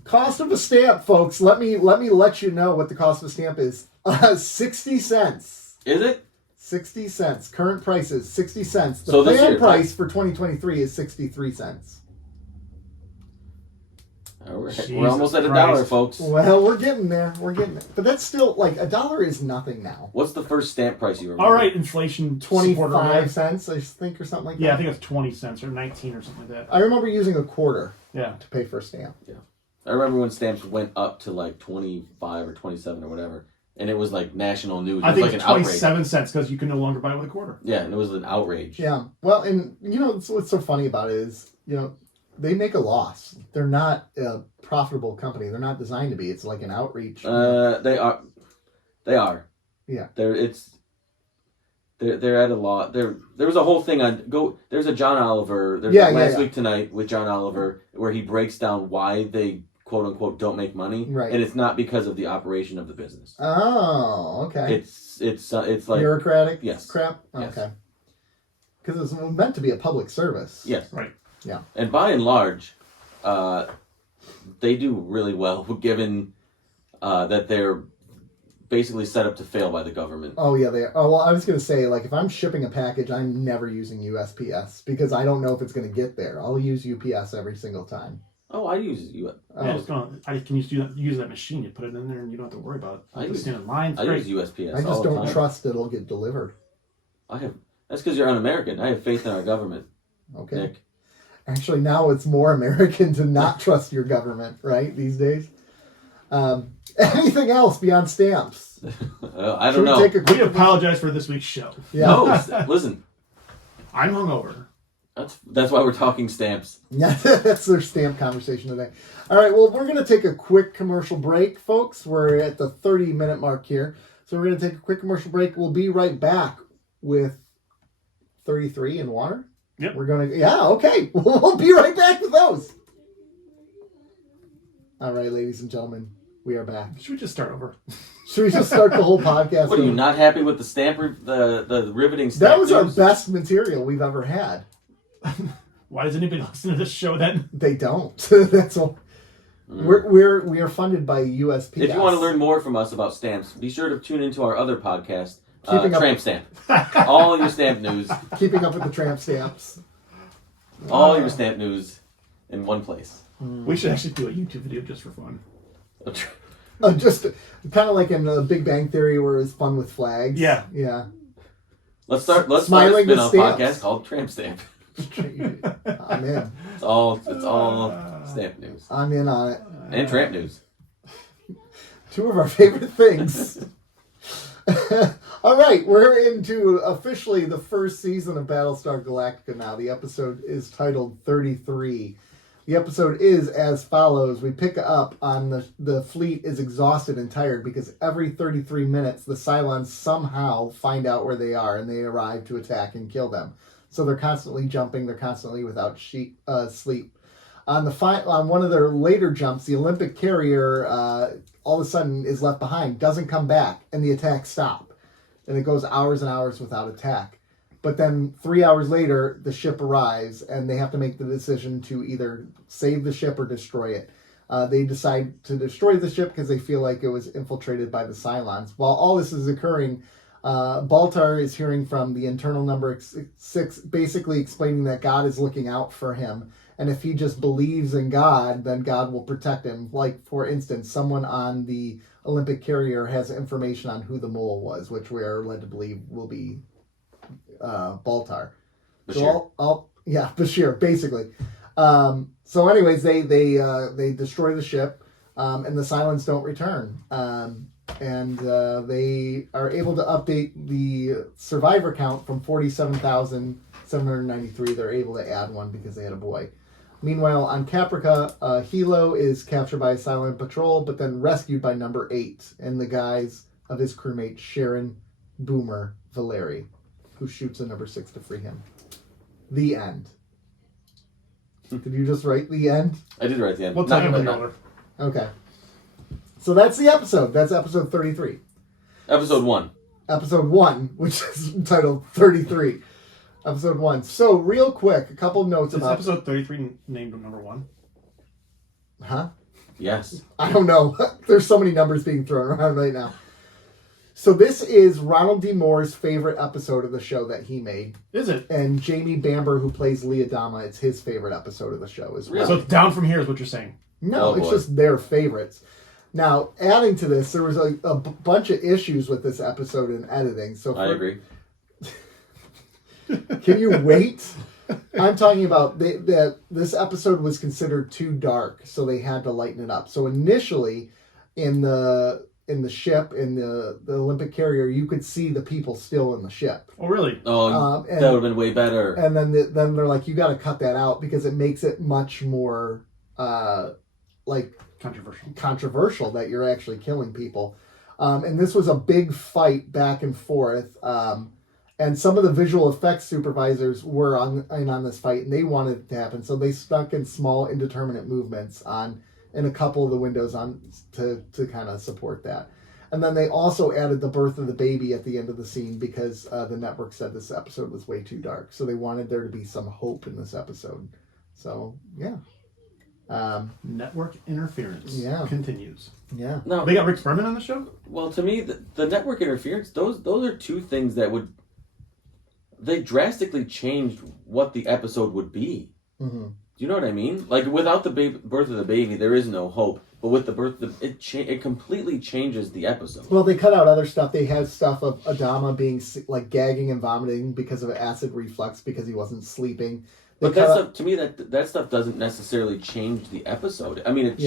Cost of a stamp, folks. Let me let you know what the cost of a stamp is. 60 cents. Is it? 60 cents. Current price is 60 cents. The so plan price for 2023 is 63 cents. All right. We're almost at $1, folks. Well, we're getting there. But that's still like $1 is nothing now. What's the first stamp price you remember? All right, inflation 25 cents, I think, or something like that. Yeah, I think it's 20 cents or 19 or something like that. I remember using a quarter. Yeah. To pay for a stamp. Yeah. I remember when stamps went up to like 25 or 27 or whatever, and it was like national news. It I was think like it's an outrage. 27 cents because you can no longer buy with a quarter. Yeah, and it was an outrage. Yeah. Well, and what's so funny about it is, they make a loss. They're not a profitable company. They're not designed to be. It's like an outreach. They are. Yeah. They're at a loss. There was a whole thing on There's a John Oliver. There's last week tonight with John Oliver where he breaks down why they quote unquote don't make money, right? And it's not because of the operation of the business. Oh, okay. It's like bureaucratic. Yes. Crap. Yes. Okay. Because it's meant to be a public service. Yes. Right. Yeah. And by and large, they do really well given that they're basically set up to fail by the government. Oh, yeah, they are. Oh, well, I was going to say, like, if I'm shipping a package, I'm never using USPS because I don't know if it's going to get there. I'll use UPS every single time. Oh, I use UPS. I can use that machine. You put it in there and you don't have to worry about it. I stand in line. I use USPS. I just don't trust it'll get delivered. That's because you're un-American. I have faith in our government. Okay. Nick. Actually, now it's more American to not trust your government, right, these days? Anything else beyond stamps? I don't know. We apologize for this week's show. Yeah. No, listen. I'm hungover. That's why we're talking stamps. Yeah, that's their stamp conversation today. All right, well, we're going to take a quick commercial break, folks. We're at the 30-minute mark here. So we're going to take a quick commercial break. We'll be right back with 33 in water. Yep. We're going to... Yeah, okay. We'll be right back with those. All right, ladies and gentlemen, we are back. Should we just start over? Should we just start the whole podcast? What, are you not happy with the stamp, the riveting stamp? That was our best material we've ever had. Why does anybody listen to this show then? They don't. That's all. We are funded by USPS. If you want to learn more from us about stamps, be sure to tune into our other podcast, Tramp Stamp. All your stamp news. Keeping up with the tramp stamps. All your stamp news in one place. We should actually do a YouTube video just for fun. Just kind of like in the Big Bang Theory where it's fun with flags. Yeah. Yeah. Let's start a Smiling with spin-off stamps. podcast called Tramp Stamp. I'm in. It's all stamp news. I'm in on it. And tramp news. Two of our favorite things. All right, we're into officially the first season of Battlestar Galactica now. The episode is titled 33. The episode is as follows. We pick up on the fleet is exhausted and tired because every 33 minutes the Cylons somehow find out where they are and they arrive to attack and kill them. So they're constantly jumping. They're constantly without sleep. On one of their later jumps, the Olympic carrier all of a sudden is left behind, doesn't come back, and the attacks stop. And it goes hours and hours without attack. But then 3 hours later, the ship arrives, and they have to make the decision to either save the ship or destroy it. They decide to destroy the ship because they feel like it was infiltrated by the Cylons. While all this is occurring, Baltar is hearing from the internal number 6, basically explaining that God is looking out for him. And if he just believes in God, then God will protect him. Like, for instance, someone on the Olympic carrier has information on who the mole was, which we are led to believe will be Baltar. Bashir. So Bashir, basically. So anyways, they destroy the ship, and the Cylons don't return. And they are able to update the survivor count from 47,793. They're able to add one because they had a boy. Meanwhile, on Caprica, Hilo is captured by a Cylon patrol, but then rescued by number 8 and the guys of his crewmate Sharon, Boomer, Valeri, who shoots a number 6 to free him. The end. Did you just write the end? I did write the end. We'll tell you when you're older. Okay. So that's the episode. That's episode 33. Episode 1. Episode 1, which is entitled 33. Episode 1. So, real quick, a couple notes about... Is episode 33 named number 1? Huh? Yes. I don't know. There's so many numbers being thrown around right now. So this is Ronald D. Moore's favorite episode of the show that he made. Is it? And Jamie Bamber, who plays Leah Dama, it's his favorite episode of the show as well. So it's down from here is what you're saying? No, it's just their favorites. Now, adding to this, there was a bunch of issues with this episode in editing. So I agree. Can you wait? I'm talking about that this episode was considered too dark, so they had to lighten it up. So initially, in the ship, in the Olympic carrier, you could see the people still in the ship. Oh, really? Oh, that would have been way better. And then they're like, you got to cut that out because it makes it much more like controversial that you're actually killing people. And this was a big fight back and forth. And some of the visual effects supervisors were on this fight, and they wanted it to happen. So they stuck in small indeterminate movements in a couple of the windows to kind of support that. And then they also added the birth of the baby at the end of the scene because the network said this episode was way too dark. So they wanted there to be some hope in this episode. So, yeah. Network interference continues. Yeah. No, they got Rick Berman on the show? Well, to me, the network interference, those are two things that they drastically changed what the episode would be. Mm-hmm. Do you know what I mean? Like, without the birth of the baby, there is no hope. But with the birth of it completely changes the episode. Well, they cut out other stuff. They had stuff of Adama being, like, gagging and vomiting because of acid reflux because he wasn't sleeping. But that stuff, to me, that stuff doesn't necessarily change the episode. I mean, it's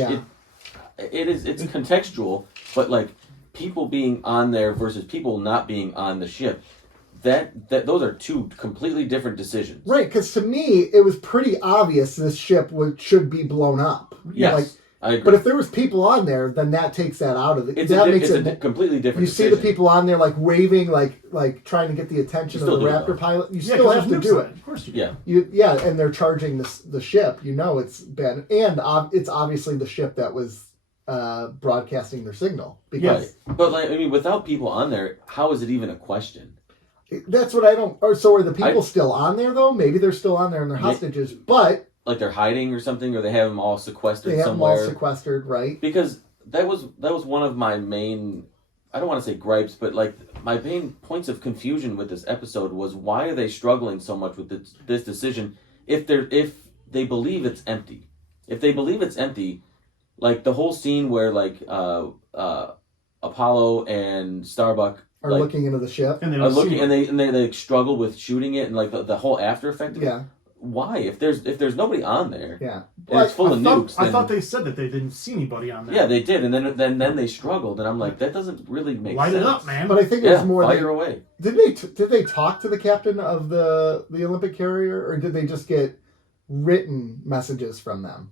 contextual, but, like, people being on there versus people not being on the ship, that those are two completely different decisions. Right, because to me, it was pretty obvious this ship should be blown up. Yes, like, I agree. But if there was people on there, then that takes that out of it. It's a completely different decision. You see the people on there, like, waving, like trying to get the attention of the Raptor pilot. You still have to do it. Of course you do. Yeah. And they're charging the ship. You know it's been... And it's obviously the ship that was broadcasting their signal. Because, right. But, like, I mean, without people on there, how is it even a question? That's what I don't... Or so are the people still on there, though? Maybe they're still on there and they're hostages, but... Like they're hiding or something, or they have them all sequestered somewhere. They have them all sequestered, right? Because that was one of my main... I don't want to say gripes, but, like, my main points of confusion with this episode was why are they struggling so much with this decision if they believe it's empty? If they believe it's empty, like, the whole scene where, like, Apollo and Starbuck are looking into the ship, and they struggle with shooting it, and, like, the whole after effect of it. Why? If there's nobody on there, and it's full of nukes. I thought they said that they didn't see anybody on there. Yeah, they did, and then they struggled, and I'm like, that doesn't really make sense. Light it up, man. But I think it was more. Fire away. Did they talk to the captain of the Olympic carrier, or did they just get written messages from them?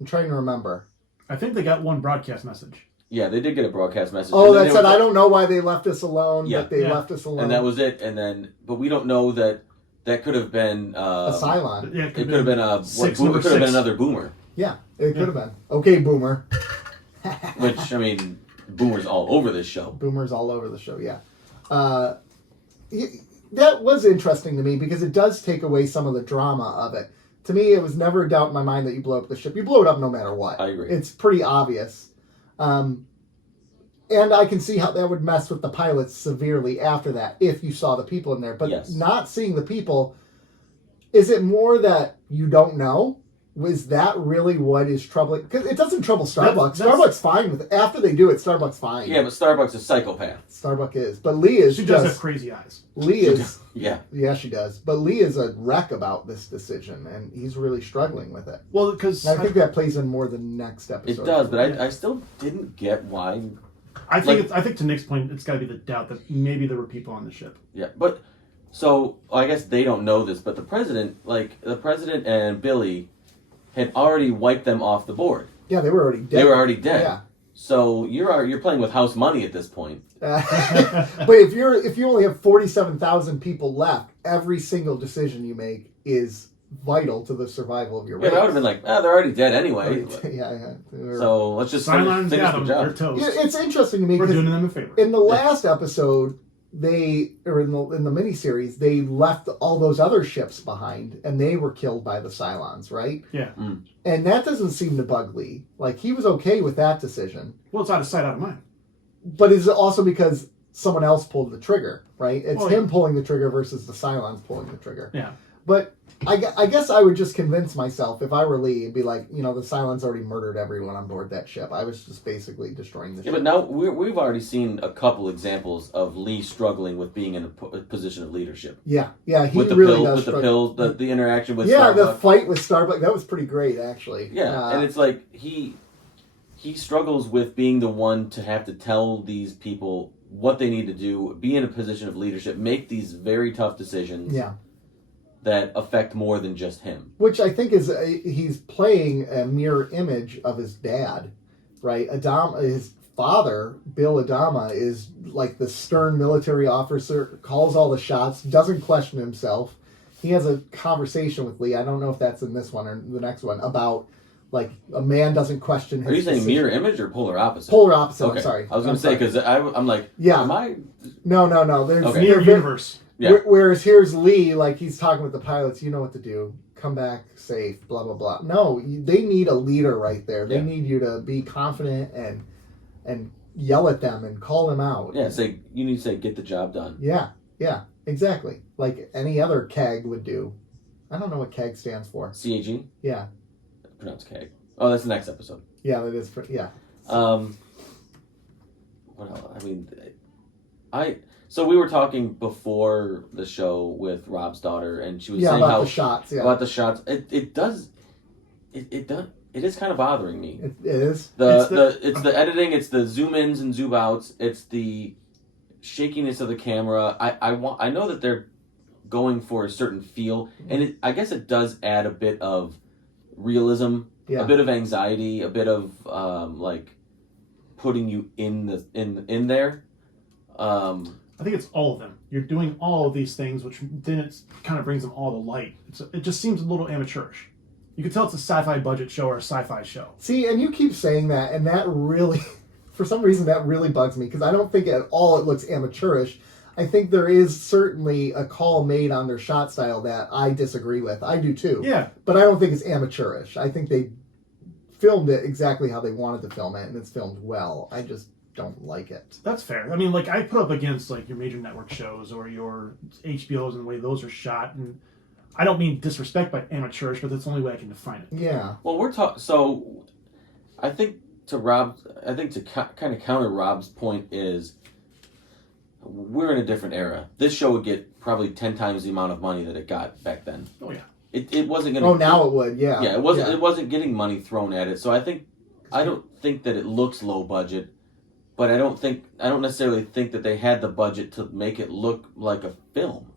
I'm trying to remember. I think they got one broadcast message. Yeah, they did get a broadcast message. Oh, that said, I don't know why they left us alone, but they left us alone. And that was it. And then, but we don't know that could have been a Cylon. Yeah, it could have been it could have been another Boomer. Yeah, it could have been. Okay, Boomer. Which, I mean, Boomer's all over this show. Boomer's all over the show, yeah. That was interesting to me because it does take away some of the drama of it. To me, it was never a doubt in my mind that you blow up the ship. You blow it up no matter what. I agree. It's pretty obvious. And I can see how that would mess with the pilots severely after that, if you saw the people in there. But not seeing the people, is it more that you don't know? Was that really what is troubling? Because it doesn't trouble Starbucks. Starbucks fine with it. After they do it, Starbucks fine. Yeah, but Starbucks is a psychopath. Starbuck is. But Lee is She does have crazy eyes. Lee is... Yeah. Yeah, she does. But Lee is a wreck about this decision, and he's really struggling with it. Well, because... I think that plays in more the next episode. It does, but I still didn't get why... I think to Nick's point, it's got to be the doubt that maybe there were people on the ship. Yeah, but... So, I guess they don't know this, but the president and Billy had already wiped them off the board. Yeah, they were already dead. Yeah. So you're playing with house money at this point. But if you only have 47,000 people left, every single decision you make is vital to the survival of your race. Yeah, I would have been like, they're already dead anyway. Yeah. So let's just finish the job. They're toast. Yeah, it's interesting to me. We're doing them a favor. In the last episode, in the miniseries, they left all those other ships behind, and they were killed by the Cylons, right? Yeah. Mm. And that doesn't seem to bug Lee. Like, he was okay with that decision. Well, it's out of sight, out of mind. But is it also because someone else pulled the trigger, right? It's him pulling the trigger versus the Cylons pulling the trigger. Yeah. But I guess I would just convince myself, if I were Lee, it'd be like, the Cylons already murdered everyone on board that ship. I was just basically destroying the ship. But now we've already seen a couple examples of Lee struggling with being in a position of leadership. Yeah, he with the really pill, does with struggle. the pill, the interaction with Yeah, Starbuck. the fight with Starbuck, that was pretty great, actually. Yeah, and it's like he struggles with being the one to have to tell these people what they need to do, be in a position of leadership, make these very tough decisions. Yeah. That affect more than just him. Which I think is he's playing a mirror image of his dad, right? His father, Bill Adama, is like the stern military officer, calls all the shots, doesn't question himself. He has a conversation with Lee. I don't know if that's in this one or the next one about like a man doesn't question his Are you saying decision. mirror image or polar opposite? Polar opposite. Okay. I'm sorry. I was going to say because I'm like, yeah. Am I? No. There's okay. Mirror universe. Yeah. Whereas here's Lee, like he's talking with the pilots. You know what to do. Come back safe. Blah blah blah. No, they need a leader right there. They need you to be confident and yell at them and call them out. Yeah. You need to say get the job done. Yeah. Exactly. Like any other CAG would do. I don't know what CAG stands for. CAG. Yeah. Pronounced CAG. Oh, that's the next episode. Yeah, that is. Yeah. What else? So we were talking before the show with Rob's daughter, and she was saying about how the shots. Yeah, about the shots. It is kind of bothering me. It is. It's the editing. It's the zoom ins and zoom outs. It's the shakiness of the camera. I know that they're going for a certain feel, and I guess it does add a bit of realism, a bit of anxiety, a bit of like putting you in there. I think it's all of them. You're doing all of these things, which then it kind of brings them all to light. It just seems a little amateurish. You can tell it's a sci-fi budget show or a sci-fi show. See, and you keep saying that, and that really, for some reason, that really bugs me, because I don't think at all it looks amateurish. I think there is certainly a call made on their shot style that I disagree with. I do too. Yeah. But I don't think it's amateurish. I think they filmed it exactly how they wanted to film it, and it's filmed well. I just don't like it. That's fair. I mean, like, I put up against like your major network shows or your HBOs and the way those are shot, and I don't mean disrespect by amateurish, but that's the only way I can define it. Yeah. Well, we're talking. So, I think to kind of counter Rob's point is we're in a different era. This show would get probably 10 times the amount of money that it got back then. Oh yeah. It wasn't going to. Oh, now it would. Yeah. Yeah, it wasn't. Yeah. It wasn't getting money thrown at it. So I don't think that it looks low budget. But I don't necessarily think that they had the budget to make it look like a film.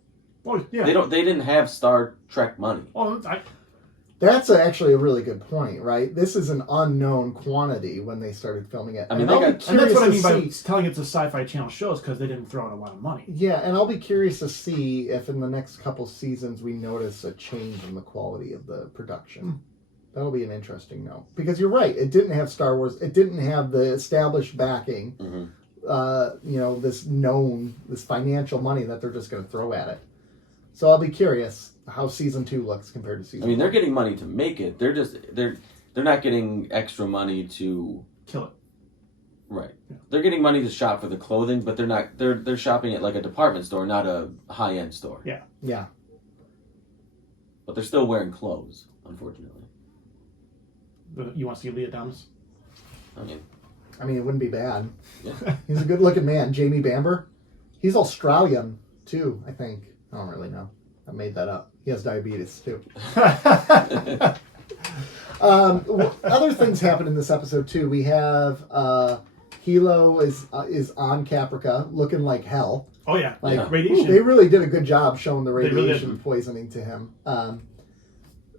Oh yeah. They didn't have Star Trek money. Oh, That's actually a really good point, right? This is an unknown quantity when they started filming it. I mean, and that's what I mean by telling it's a sci-fi channel shows, because they didn't throw in a lot of money. Yeah, and I'll be curious to see if in the next couple seasons we notice a change in the quality of the production. That'll be an interesting note. Because you're right, it didn't have Star Wars, it didn't have the established backing, this financial money that they're just going to throw at it. So I'll be curious how season 2 looks compared to season 1. I mean, they're getting money to make it. They're not getting extra money to kill it. Right. Yeah. They're getting money to shop for the clothing, but they're shopping at like a department store, not a high-end store. Yeah. Yeah. But they're still wearing clothes, unfortunately. You want to see Lee Adamas? I mean, it wouldn't be bad. Yeah. He's a good-looking man. Jamie Bamber. He's Australian, too, I think. I don't really know. I made that up. He has diabetes, too. Other things happen in this episode, too. We have Hilo is on Caprica, looking like hell. Oh, yeah. Like radiation. They really did a good job showing the radiation really poisoning to him.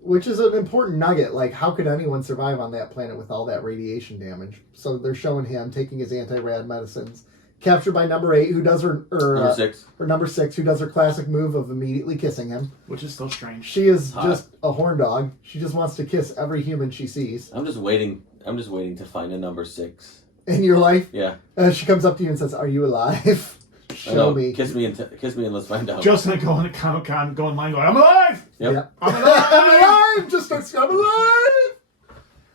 Which is an important nugget. Like, how could anyone survive on that planet with all that radiation damage? So they're showing him taking his anti-rad medicines. Captured by number 8, who does number 6. Or number 6, who does her classic move of immediately kissing him. Which is so strange. She is just a horn dog. She just wants to kiss every human she sees. I'm just waiting to find a number 6. In your life? Yeah. She comes up to you and says, "Are you alive?" Show me. Kiss me and let's find out. Just like going to Comic-Con, go online, going, "I'm alive!" Yep. I'm alive! I'm alive! Just starts, "I'm alive!"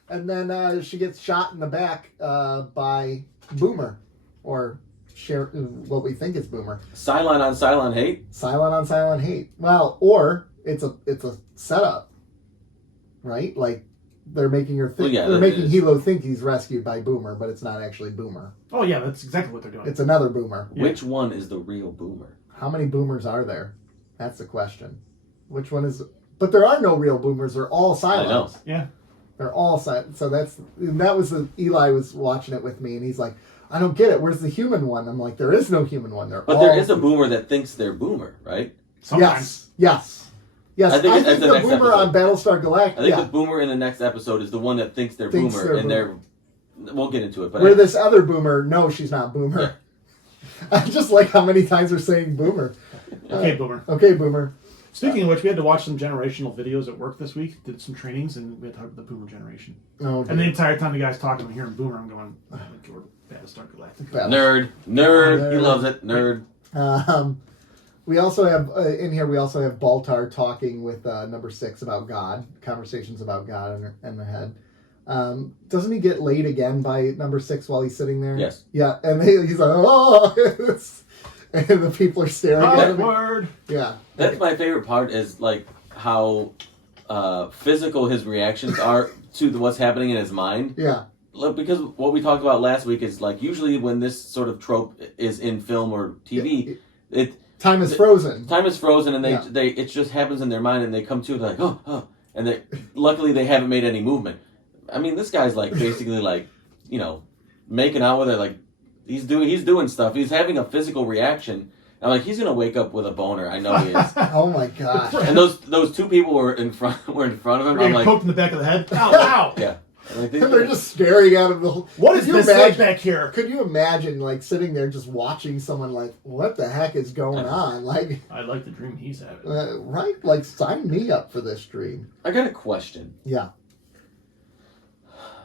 And then she gets shot in the back by Boomer. Or share what we think is Boomer. Cylon on Cylon hate. Cylon on Cylon hate. Well, or it's a setup, right? Like they're making her think. Well, yeah, they're making is. Hilo think he's rescued by Boomer, but it's not actually Boomer. Oh yeah, that's exactly what they're doing. It's another Boomer. Yeah. Which one is the real Boomer? How many Boomers are there? That's the question. Which one is? But there are no real Boomers. They're all Cylons. I know. Yeah. They're all Cylons. So that was Eli was watching it with me, and he's like, I don't get it. Where's the human one? I'm like, there is no human one. But there is a Boomer that thinks they're Boomer, right? Sometimes. Yes. I think the the next Boomer on Battlestar Galactica. I think the Boomer in the next episode is the one that thinks they're Boomer, and they're. We'll get into it, but where this other Boomer, no, she's not Boomer. Yeah. I just like how many times they're saying Boomer. Okay, Boomer. Okay, Boomer. Speaking of which, we had to watch some generational videos at work this week. Did some trainings, and we had to talk about the Boomer generation. Oh, and the entire time the guy's talking, I'm hearing Boomer. I'm going, oh, we're Battlestar Galactica. Nerd. He loves it. Nerd. We also have in here. We also have Baltar talking with number 6 about God. Conversations about God in the head. Doesn't he get laid again by number 6 while he's sitting there? Yes. Yeah, and he's like, oh, and the people are staring at him. Word. Yeah. That's my favorite part is like how physical his reactions are to what's happening in his mind. Yeah. Look, because what we talked about last week is like usually when this sort of trope is in film or TV, time is frozen. Time is frozen, and they it just happens in their mind, and they come to it like and they luckily they haven't made any movement. I mean, this guy's like basically like making out with her, like he's doing stuff. He's having a physical reaction. I'm like, he's gonna wake up with a boner. I know he is. Oh my gosh! And those two people were in front of him. I'm like, poked in the back of the head. Ow! Ow! Yeah. Like, And they're just staring at him. What is this like back here? Could you imagine, like, sitting there just watching someone, like, what the heck is going on? Like, I like the dream he's having. Right? Like, sign me up for this dream. I got a question. Yeah.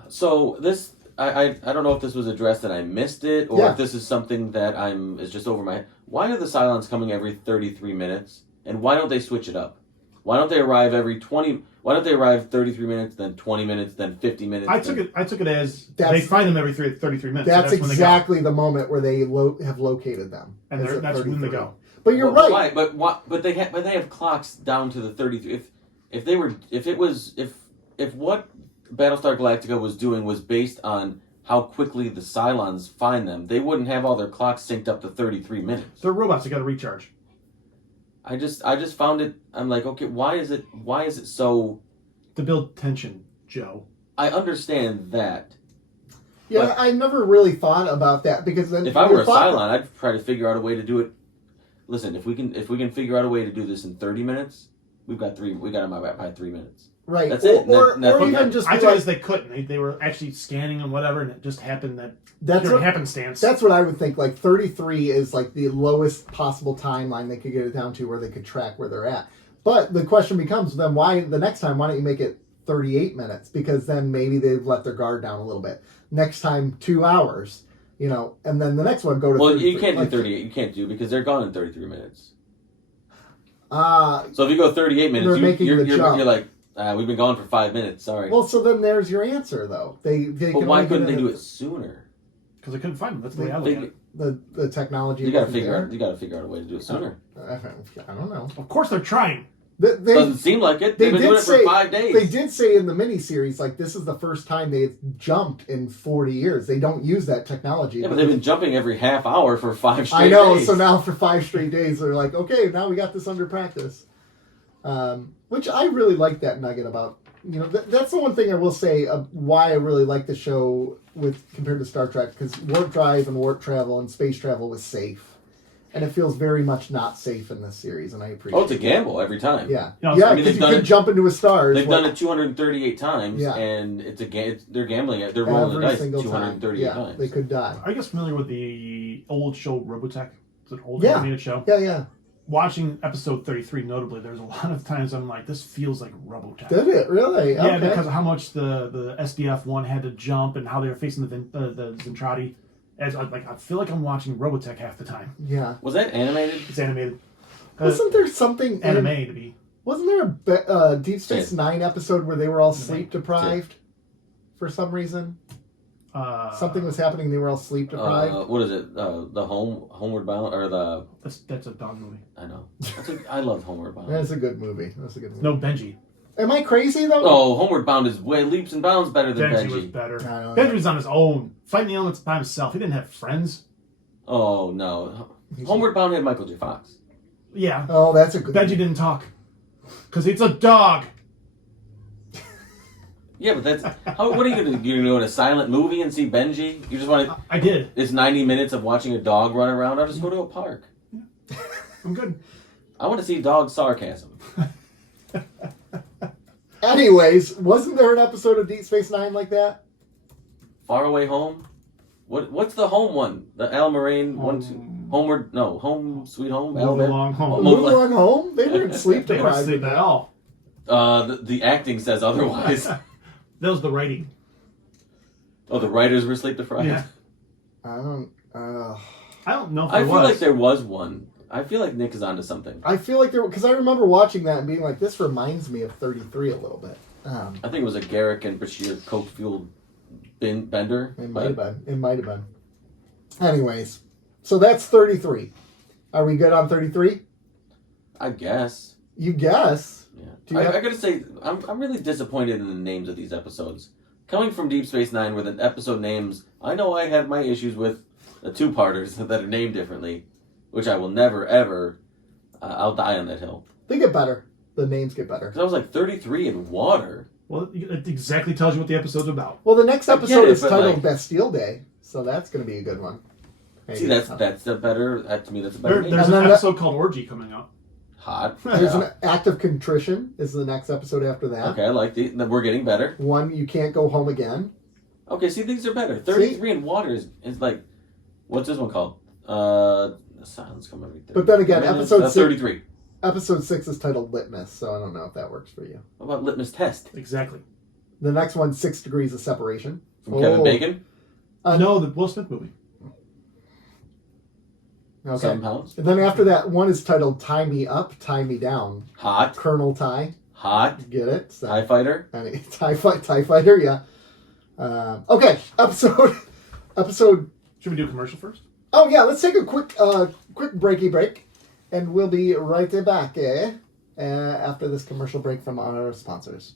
So this, I don't know if this was addressed and I missed it, or if this is something that is just over my head. Why are the Cylons coming every 33 minutes? And why don't they switch it up? Why don't they arrive every 20? Why don't they arrive 33 minutes, then 20 minutes, then 50 minutes? I took it as they find them every 33 minutes. That's when exactly the moment where they have located them. And that's when they go. But you're right. Why? But they have clocks down to the 33. If what Battlestar Galactica was doing was based on how quickly the Cylons find them, they wouldn't have all their clocks synced up to 33 minutes. They're robots. They got to recharge. I just found it. I'm like, okay, why is it so? To build tension, Joe. I understand that. Yeah, I never really thought about that because then if I were a Cylon, I'd try to figure out a way to do it. Listen, if we can figure out a way to do this in 30 minutes, we got them by 3 minutes. Right. That's it. Or even just I thought they couldn't. They were actually scanning and whatever, and it just happened that's happenstance. That's what I would think. Like 33 is like the lowest possible timeline they could get it down to where they could track where they're at. But the question becomes then why the next time why don't you make it 38 minutes? Because then maybe they've let their guard down a little bit. Next time 2 hours, and then the next one go to. Well, 33. you can't do 38. You can't do because they're gone in 33 minutes. So if you go 38 minutes, you're like. We've been gone for 5 minutes. Sorry. Well, so then there's your answer, though. But why couldn't they do it sooner? Because they couldn't find them. That's the way I look at it. The technology. You got to figure out a way to do it sooner. I don't know. Of course, they're trying. Doesn't seem like it. They've been doing it for 5 days. They did say in the miniseries, like, this is the first time they've jumped in 40 years. They don't use that technology. Yeah, but they've been jumping every half hour for 5 straight days. I know. So now for 5 straight days, they're like, okay, now we got this under practice. Which I really like that nugget about. That's the one thing I will say why I really like the show compared to Star Trek, because warp drive and warp travel and space travel was safe. And it feels very much not safe in this series, and I appreciate it. Oh, it's a gamble every time. Yeah. Because you could jump into a star. They've done it 238 times, and they're gambling it. They're rolling the dice 238 times. They could die. Are you guys familiar with the old show Robotech? It's an old animated show. Yeah. Watching episode 33, notably, there's a lot of times I'm like, this feels like Robotech. Did it really? Yeah, okay. Because of how much the SDF one had to jump and how they were facing the Zentradi. I feel like I'm watching Robotech half the time. Yeah. Was that animated? It's animated. Wasn't there something anime to be? Wasn't there a Deep Space Nine episode where they were all sleep deprived for some reason? Something was happening. They were all sleep deprived. What is it? The Homeward Bound or the? That's a dog movie. I know. I love Homeward Bound. That's a good movie. No, Benji. Am I crazy though? Oh, Homeward Bound is way leaps and bounds better than Benji Benji. was better. Benji Benji was on his own, fighting the elements by himself. He didn't have friends. Oh no, Homeward Bound had Michael J. Fox. Yeah. Oh, that's a good. Benji didn't talk because it's a dog. Yeah, but that's what are you gonna do? You go to a silent movie and see Benji? You just want to? I did. It's 90 minutes of watching a dog run around. I'll just go to a park. I'm good. I want to see dog sarcasm. Anyways, wasn't there an episode of Deep Space Nine like that? Far Away Home. What's the home one? The Al Moraine one. Homeward? No, Home Sweet Home. Move along home. Move along home. They weren't sleep They weren't deprived. sleeping at all. The acting says otherwise. That was the writing. Oh, the writers were sleep deprived. Yeah. I don't know if I there feel was. like there was one. I feel like Nick is onto something. I feel like because I remember watching that and being like, this reminds me of 33 a little bit. I think it was a Garrick and Bashir coke fueled bender. It might have been. It might have been. Anyways, so that's 33. Are we good on 33? I guess. You guess. Yeah. I gotta say, I'm really disappointed in the names of these episodes. Coming from Deep Space Nine, where the episode names, I know I have my issues with the two-parters that are named differently, which I will never, ever, I'll die on that hill. They get better. The names get better. Because I was like 33 in water. Well, it exactly tells you what the episode's about. Well, the next episode is titled like, Bastille Day, so that's going to be a good one. Maybe. See, that's a better, to me, that's a better name. There's an episode called Orgy coming out. Hot. There's an Act of Contrition is the next episode after that. Okay, I like we're getting better. One, You Can't Go Home Again. Okay, see, these are better. 33 in water is like, what's this one called? The silence come every 30 But then again, minutes. episode 33. Episode 6 is titled Litmus, so I don't know if that works for you. What about Litmus Test? Exactly. The next one, 6 Degrees of Separation. From Kevin Bacon? No, the Will Smith movie. Okay. 7 pounds. And then after that, one is titled Tie Me Up, Tie Me Down. Hot. Colonel Tie. Hot. Get it? So, TIE Fighter. TIE Fighter, yeah. Okay, episode. Should we do a commercial first? Oh yeah, let's take a quick breaky break, and we'll be right back. After this commercial break from our sponsors.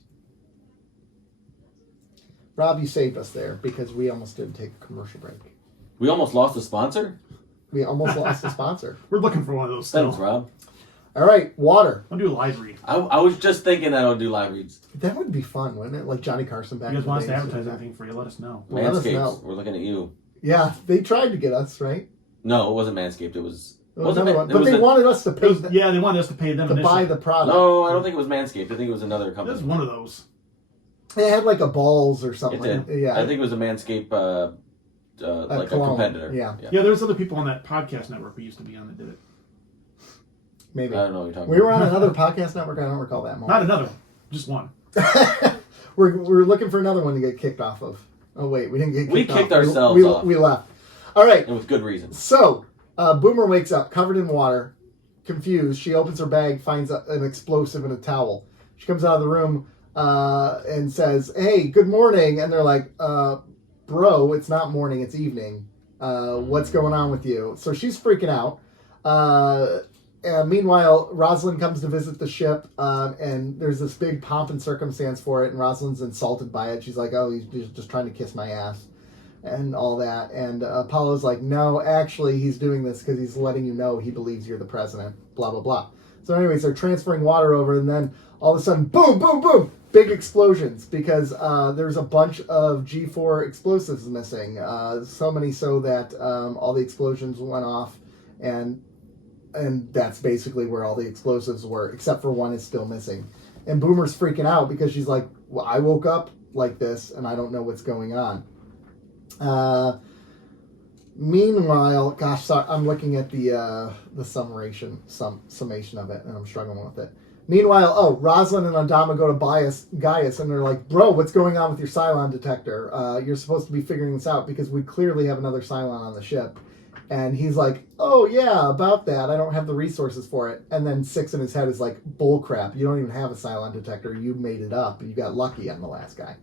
Rob, you saved us there because we almost didn't take a commercial break. We almost lost a sponsor? We almost lost a sponsor. We're looking for one of those still. Thanks, Rob. All right, water. I'll do a live read. I was just thinking that I would do live reads. That would be fun, wouldn't it? Like Johnny Carson back If you in guys the want us day. to advertise anything for you, let us know. Well, let us know. Manscaped. We're looking at you. Yeah, they tried to get us, right? No, it wasn't Manscaped. It was... Another one. But they wanted us to pay they wanted us to pay them to initially. buy the product. No, I don't think it was Manscaped. I think it was another It company. was one of those. They had like a balls or something. It did. Yeah. I think it was a Manscaped, like clone. a competitor. Yeah. Yeah, there's other people on that podcast network we used to be on that did it. Maybe. I don't know what you're talking We about. were on another podcast network. I don't recall that moment. Not another one, just one. we're looking for another one to get kicked off of. Oh wait, we didn't get kicked We off. kicked ourselves off. We left. All right. And with good reason. So, Boomer wakes up covered in water, confused. She opens her bag, finds an explosive in a towel. She comes out of the room and says, "Hey, good morning." And they're like, "Bro, it's not morning, it's evening. What's going on with you?" So she's freaking out. Meanwhile, Rosalind comes to visit the ship, and there's this big pomp and circumstance for it, and Rosalind's insulted by it. She's like, "Oh, he's just trying to kiss my ass," and all that. And Apollo's like, "No, actually, he's doing this because he's letting you know he believes you're the president, blah, blah, blah." So anyways, they're transferring water over, and then all of a sudden, boom, boom, boom, big explosions, because there's a bunch of G4 explosives missing. So many so that all the explosions went off, and that's basically where all the explosives were, except for one is still missing. And Boomer's freaking out because she's like, "Well, I woke up like this, and I don't know what's going on." Meanwhile, gosh, sorry, I'm looking at the summation of it, and I'm struggling with it. Meanwhile, Rosalind and Adama go to Gaius, and they're like, "Bro, what's going on with your Cylon detector? You're supposed to be figuring this out because we clearly have another Cylon on the ship." And he's like, "Oh, yeah, about that. I don't have the resources for it." And then Six in his head is like, "Bullcrap. You don't even have a Cylon detector. You made it up. You got lucky on the last guy."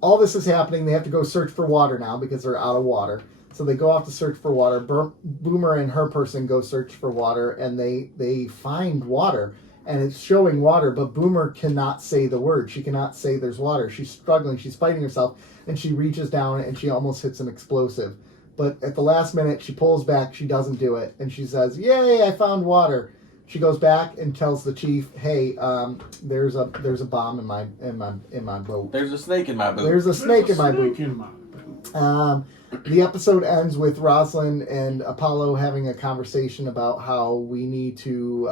all this is happening. They have to go search for water now because they're out of water. So they go off to search for water. Boomer and her person go search for water, and they find water. And it's showing water, but Boomer cannot say the word. She cannot say there's water. She's struggling. She's fighting herself, and she reaches down, and she almost hits an explosive. But at the last minute, she pulls back. She doesn't do it, and she says, "Yay! I found water." She goes back and tells the chief, "Hey, there's a bomb in my boat. There's a snake in my boot. There's a snake in my boot." The episode ends with Rosalind and Apollo having a conversation about how we need to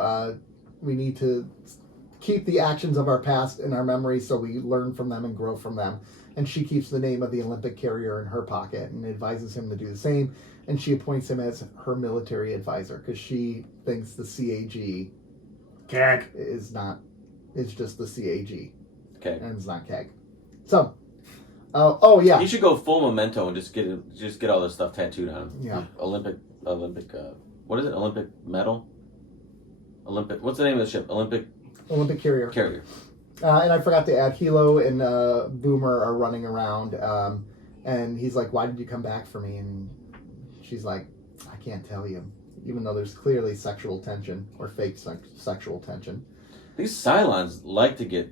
keep the actions of our past in our memory so we learn from them and grow from them. And she keeps the name of the Olympic carrier in her pocket and advises him to do the same. And she appoints him as her military advisor because she thinks the CAG is just the CAG. Okay. And it's not CAG. So, oh yeah. You should go full Memento and just get all this stuff tattooed on him. Yeah. Olympic. What is it? Olympic medal. Olympic. What's the name of the ship? Olympic carrier. Carrier. And I forgot to add, Hilo and Boomer are running around, and he's like, "Why did you come back for me?" And she's like, "I can't tell you," even though there's clearly sexual tension or fake sexual tension. These Cylons like to get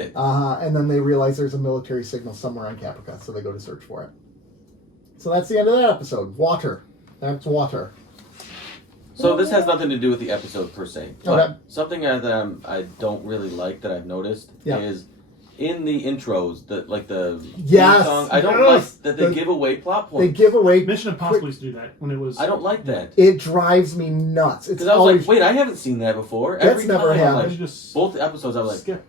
it. And then they realize there's a military signal somewhere on Caprica, so they go to search for it. So that's the end of that episode. Water. That's water. So this has nothing to do with the episode per se. But Okay. something that I don't really like that I've noticed is in the intros, the Yes, theme song. I don't like that they give away plot points. They give away. Mission Impossible used to do that when it was. I don't like that. It drives me nuts. It's Because I was always, like, wait, I haven't seen that before. That's Every never time, happened. like, You just both episodes, I was like, skip.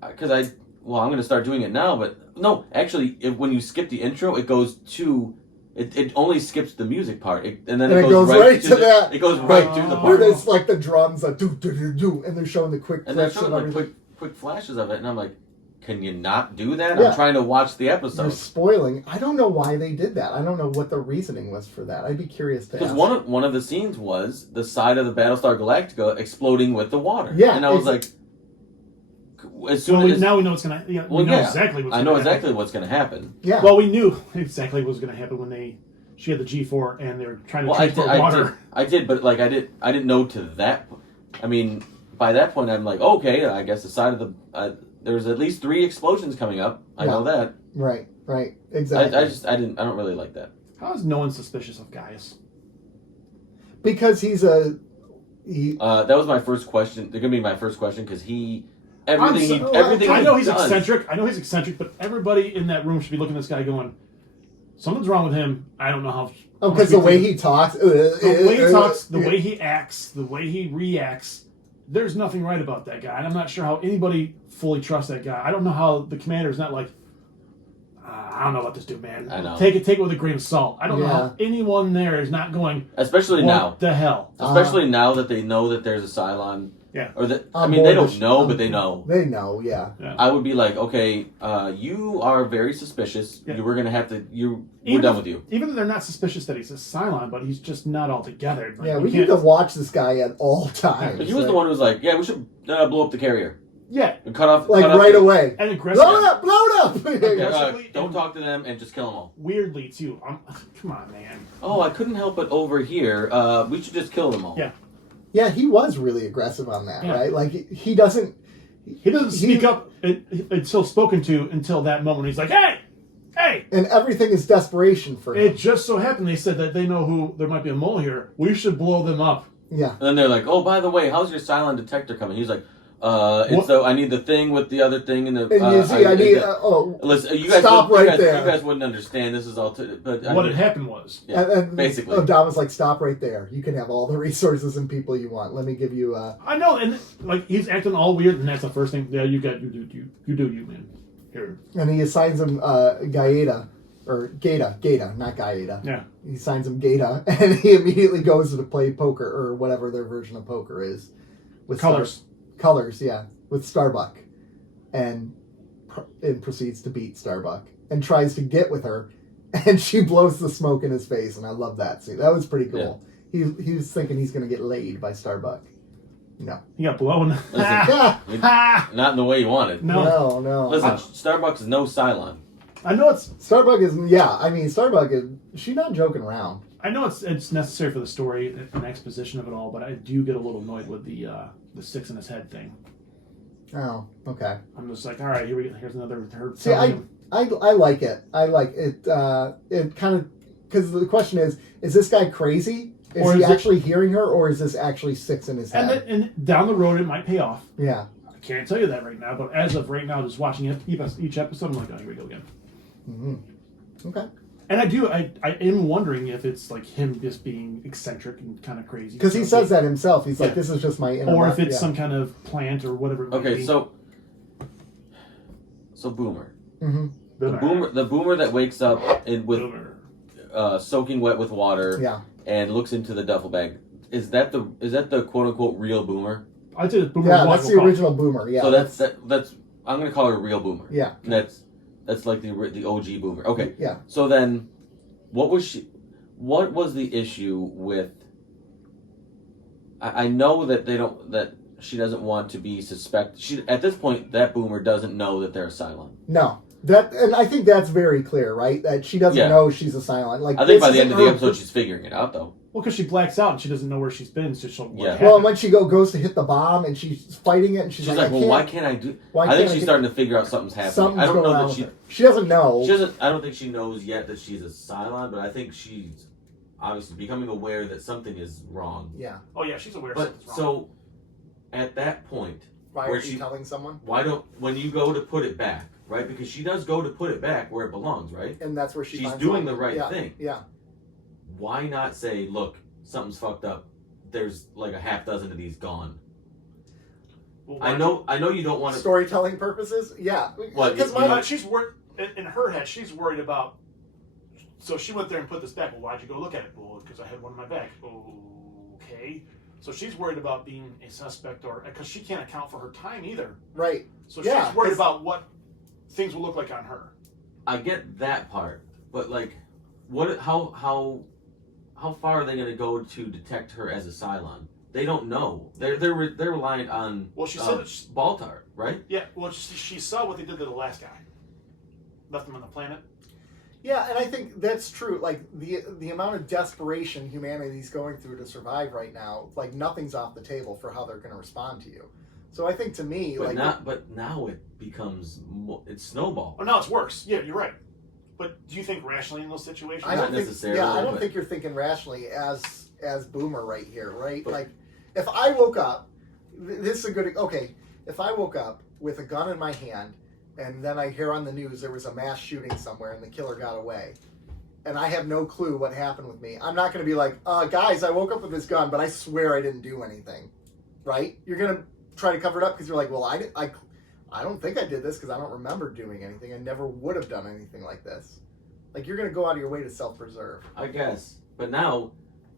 because I'm going to start doing it now. But no, actually, when you skip the intro, it goes to. It only skips the music part, and then it goes right to that. It goes right to the where part. there's like the drums, like do do do do, and they're showing the quick And they're clips showing and like everything. quick flashes of it, and I'm like, can you not do that? Yeah. I'm trying to watch the They're episode. spoiling. I don't know why they did that. I don't know what the reasoning was for that. I'd be curious to Because ask. one of the scenes was the side of the Battlestar Galactica exploding with the water. Yeah, and I was like, as soon Well, as now we know what's gonna. Yeah, we know exactly what's. I gonna know happen. exactly what's going to happen. Yeah. Well, we knew exactly what was going to happen when she had the G4 and they were trying to Well, transport water. I did, but like I didn't know to that. I mean, by that point, I'm like, okay, I guess the side of the there's at least 3 explosions coming up. I know that. Right. Exactly. I don't really like that. How is no one suspicious of Gaius? Because he. That was my first question. They're gonna be my first question because everything. I know he's does, eccentric. But everybody in that room should be looking at this guy going, something's wrong with him. I don't know how. Oh, because the way he talks. The way he talks, the way he acts, the way he reacts. There's nothing right about that guy, and I'm not sure how anybody fully trusts that guy. I don't know how the commander's not like, I don't know about this dude, man. I know. Take it with a grain of salt. I don't know how anyone there is not going. Especially what now. What the hell? Especially now that they know that there's a Cylon. Yeah. Or that they don't know, but they know. They know, yeah. I would be like, okay, you are very suspicious. Yeah. We're gonna have to. We're done with you. Even though they're not suspicious that he's a Cylon, but he's just not all together. Like, Yeah, we need to watch this guy at all times. But he was the one who was like, yeah, we should blow up the carrier. Yeah. And cut off away. And aggressive. Blow it up! Okay, don't talk to them and just kill them all. Weirdly, too. Come on, man. Oh, I couldn't help it over here. We should just kill them all. Yeah. Yeah, he was really aggressive on that, Yeah. right? Like, he doesn't... He doesn't speak up until spoken to until that moment. He's like, hey! And everything is desperation for him. It just so happened they said that they know who there might be a mole here. We should blow them up. Yeah. And then they're like, oh, by the way, how's your Cylon detector coming? He's like, I need the thing with the other thing in the. And you see, listen, you guys stop right there. You guys wouldn't understand. This is all. But what had happened was, and basically, Dom was like, "Stop right there. You can have all the resources and people you want. Let me give you." I know, and like he's acting all weird, and that's the first thing. Yeah, you do you, man. Here. And he assigns him Gaeta, not Gaeta. Yeah. He assigns him Gaeta, and he immediately goes to play poker or whatever their version of poker is, with Colors. Colors, yeah, with Starbuck, and proceeds to beat Starbuck and tries to get with her, and she blows the smoke in his face, and I love that scene. That was pretty cool. Yeah. He was thinking he's going to get laid by Starbuck. No. He got blown. Listen, not in the way you wanted. No. No. Listen, Starbucks is no Cylon. I know it's Starbuck is, I mean, Starbuck is, she's not joking around. I know it's necessary for the story and exposition of it all, but I do get a little annoyed with the six in his head thing. Oh, okay. I'm just like, all right, here's another. See, I like it. I like it. It kind of, because the question is this guy crazy? Is he actually hearing her, or is this actually six in his head? And down the road, it might pay off. Yeah. I can't tell you that right now, but as of right now, just watching each episode, I'm like, oh, here we go again. Mm-hmm. Okay. And I am wondering if it's like him just being eccentric and kind of crazy. Because he says that himself. He's like, this is just my inner. Or if it's some kind of plant or whatever it might be. So Boomer. Mm-hmm. The boomer that wakes up with soaking wet with water and looks into the duffel bag. Is that the quote unquote real Boomer? I'd say the Boomer. Yeah, that's the original Boomer. Yeah. So that's I'm gonna call her a real Boomer. Yeah. That's like the OG Boomer. Okay. Yeah. So then, what was the issue with? I know that she doesn't want to be suspected. At this point, that Boomer doesn't know that they're a Cylon. No. And I think that's very clear, right? That she doesn't know she's a Cylon. Like, I think by the end of the episode, she's figuring it out, though. Well, because she blacks out and she doesn't know where she's been. So Well, when she goes to hit the bomb and she's fighting it, and she's like, well, why can't I do? I think she's starting to figure out something's happening. I don't know that she doesn't know. I don't think she knows yet that she's a Cylon, but I think she's obviously becoming aware that something is wrong. Yeah. Oh yeah, she's aware. But something's wrong. so, at that point, why are you telling someone? When you go to put it back, right? Because she does go to put it back where it belongs, right? And that's where she's doing the right thing. Yeah. Why not say, look, something's fucked up. There's like a half dozen of these gone. Well, I know you don't want to storytelling purposes. Yeah, because she's worried in her head. She's worried about. So she went there and put this back. Well, why'd you go look at it? Well, because I had one in my bag. Okay. So she's worried about being a suspect, or because she can't account for her time either. Right. So she's worried about what things will look like on her. I get that part, but like, what? How far are they going to go to detect her as a Cylon? They don't know. They're reliant on. Well, she said Baltar, right? Yeah. Well, she saw what they did to the last guy. Left him on the planet. Yeah, and I think that's true. Like the amount of desperation humanity's going through to survive right now, like nothing's off the table for how they're going to respond to you. So I think to me, but now it becomes it's snowball. Oh, now it's worse. Yeah, you're right. But do you think rationally in those situations? I don't think, necessarily. Yeah, I don't think you're thinking rationally as Boomer right here, right? But, like, if I woke up, this is a good. Okay, if I woke up with a gun in my hand, and then I hear on the news there was a mass shooting somewhere and the killer got away, and I have no clue what happened with me, I'm not going to be like, guys, I woke up with this gun, but I swear I didn't do anything, right? You're going to try to cover it up because you're like, well, I don't think I did this because I don't remember doing anything. I never would have done anything like this. Like, you're going to go out of your way to self-preserve. I guess. But now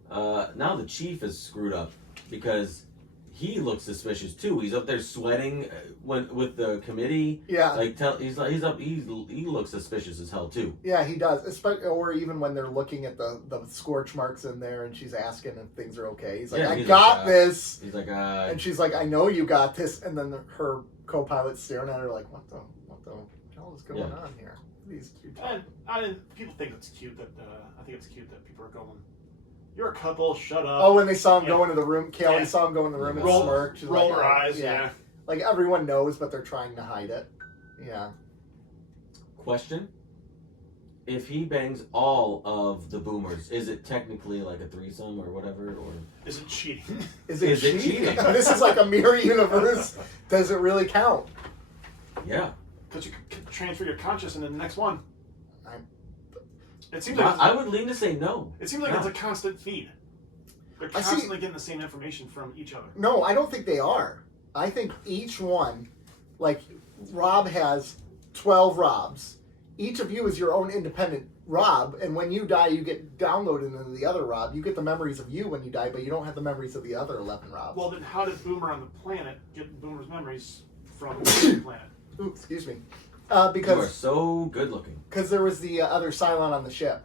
the chief is screwed up because he looks suspicious too. He's up there sweating with the committee. Yeah. Like he looks suspicious as hell too. Yeah, he does. Or even when they're looking at the scorch marks in there and she's asking if things are okay. He's like, I got this. He's like, and she's like, I know you got this. And then her co-pilot's staring at her like, what the hell is going on here? These two. And people think it's cute that I think it's cute that people are going, you're a couple, shut up. Oh, when they saw him go into the room, Kelly saw him go in the room and smirk. She's roll like, her eyes, yeah. Like, everyone knows, but they're trying to hide it. Yeah. Question: if he bangs all of the boomers, is it technically like a threesome or whatever? Or is it cheating? Is it cheating? This is like a mirror universe. Does it really count? Yeah. Because you can transfer your conscious into the next one. It seems I would lean to say no. It seems like it's a constant feed. They're constantly getting the same information from each other. No, I don't think they are. I think each one, like Rob has 12 Robs. Each of you is your own independent Rob, and when you die, you get downloaded into the other Rob. You get the memories of you when you die, but you don't have the memories of the other 11 Robs. Well, then how did Boomer on the planet get Boomer's memories from the planet? Ooh, excuse me. Because you are so good looking. Because there was the other Cylon on the ship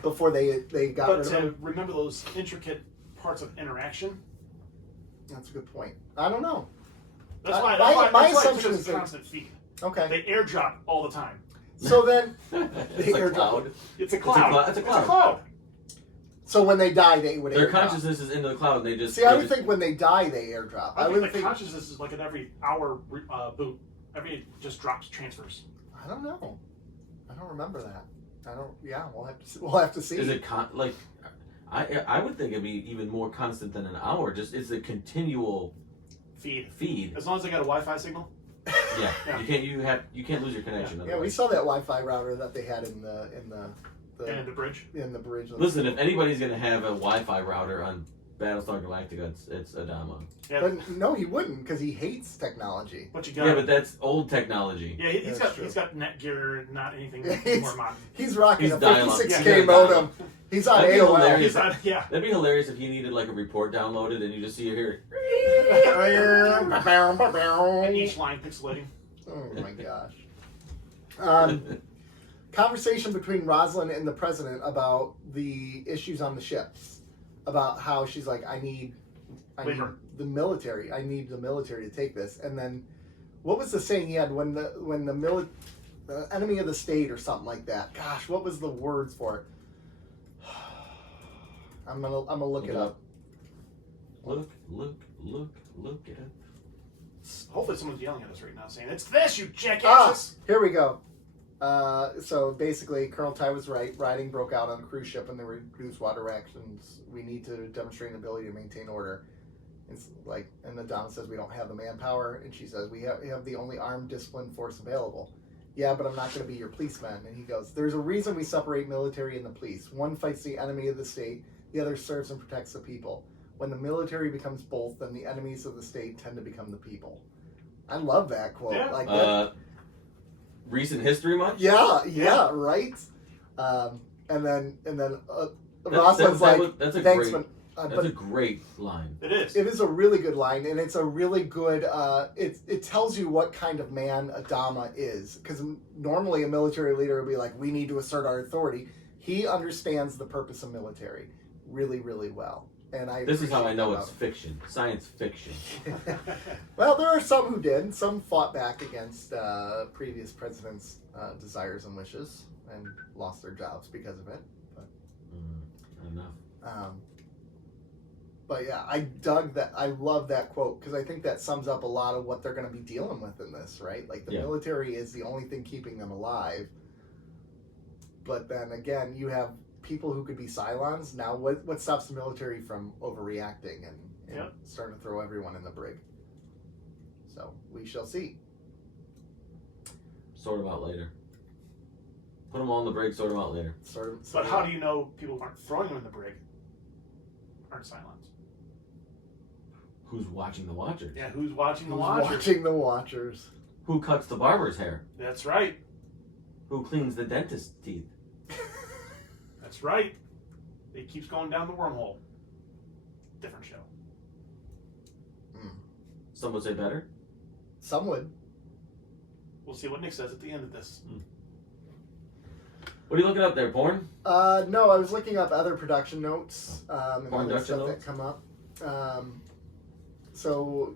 before they got rid of him. But to remember those intricate parts of interaction, That's a good point. I don't know. That's My why assumption it's is a that- constant feed. Okay. They airdrop all the time. So then, It's a cloud. It's a cloud. It's a cloud. so when they die, they would Their airdrop. consciousness is into the cloud, and they just. See, I would think when they die, they airdrop. I would think the consciousness is like an every hour boot. It just drops transfers. I don't know. I don't remember that. I don't. Yeah, we'll have to see. Is it I would think it'd be even more constant than an hour. Just it's a continual feed. As long as they got a Wi-Fi signal. Yeah. Yeah. You can't lose your connection. Yeah, we saw that Wi-Fi router that they had in the And the bridge. in the bridge. Listen, if anybody's gonna have a Wi-Fi router on Battlestar Galactica, it's Adama. Yeah. But no, he wouldn't because he hates technology. What you got? Yeah, but that's old technology. Yeah, he's got Netgear, not anything more modern. He's rocking a dial-up. 56K Yeah, modem. He's on That'd be AOL. hilarious. Yeah. That'd be hilarious if he needed like a report downloaded and you just see it here. And each line pixelating. Oh my gosh. Conversation between Rosalind and the president about the issues on the ships, about how she's like, I need the military. I need the military to take this. And then, what was the saying he had when the enemy of the state or something like that? Gosh, what was the words for it? I'm gonna look it up. Look it up. Hopefully someone's yelling at us right now saying, "It's this, you jackasses!" Here we go. So basically, Colonel Ty was right. Rioting broke out on a cruise ship and there were reduced water rations. We need to demonstrate an ability to maintain order. It's like, and the Donna says we don't have the manpower, and she says we have the only armed, disciplined force available. Yeah, but I'm not going to be your policeman. And he goes, there's a reason we separate military and the police. One fights the enemy of the state, the other serves and protects the people. When the military becomes both, then the enemies of the state tend to become the people. I love that quote. Yeah. Like that. Recent history much? Yeah, right. And then Rosalind's like, that's a thanks, great. That's a great line. It is. It is a really good line, and it's a really good. It tells you what kind of man Adama is, because normally a military leader would be like, "We need to assert our authority." He understands the purpose of military really, really well, and This is how I know it's fiction, science fiction. Well, there are some who did. Some fought back against previous presidents' desires and wishes, and lost their jobs because of it. But Enough. But yeah, I dug that. I love that quote because I think that sums up a lot of what they're going to be dealing with in this, right? Like the military is the only thing keeping them alive. But then again, you have people who could be Cylons. Now, what stops the military from overreacting and starting to throw everyone in the brig? So we shall see. Sort them out later. Put them all in the brig, sort them out later. But how do you know people aren't throwing them in the brig aren't Cylons? Who's watching the Watchers? Yeah, who's watching the Who's Watchers? watching the Watchers? Who cuts the barber's hair? That's right. Who cleans the dentist's teeth? That's right. It keeps going down the wormhole. Different show. Some would say better. Some would. We'll see what Nick says at the end of this. What are you looking up there, porn? No, I was looking up other production notes and Porn other production stuff notes? that come up. So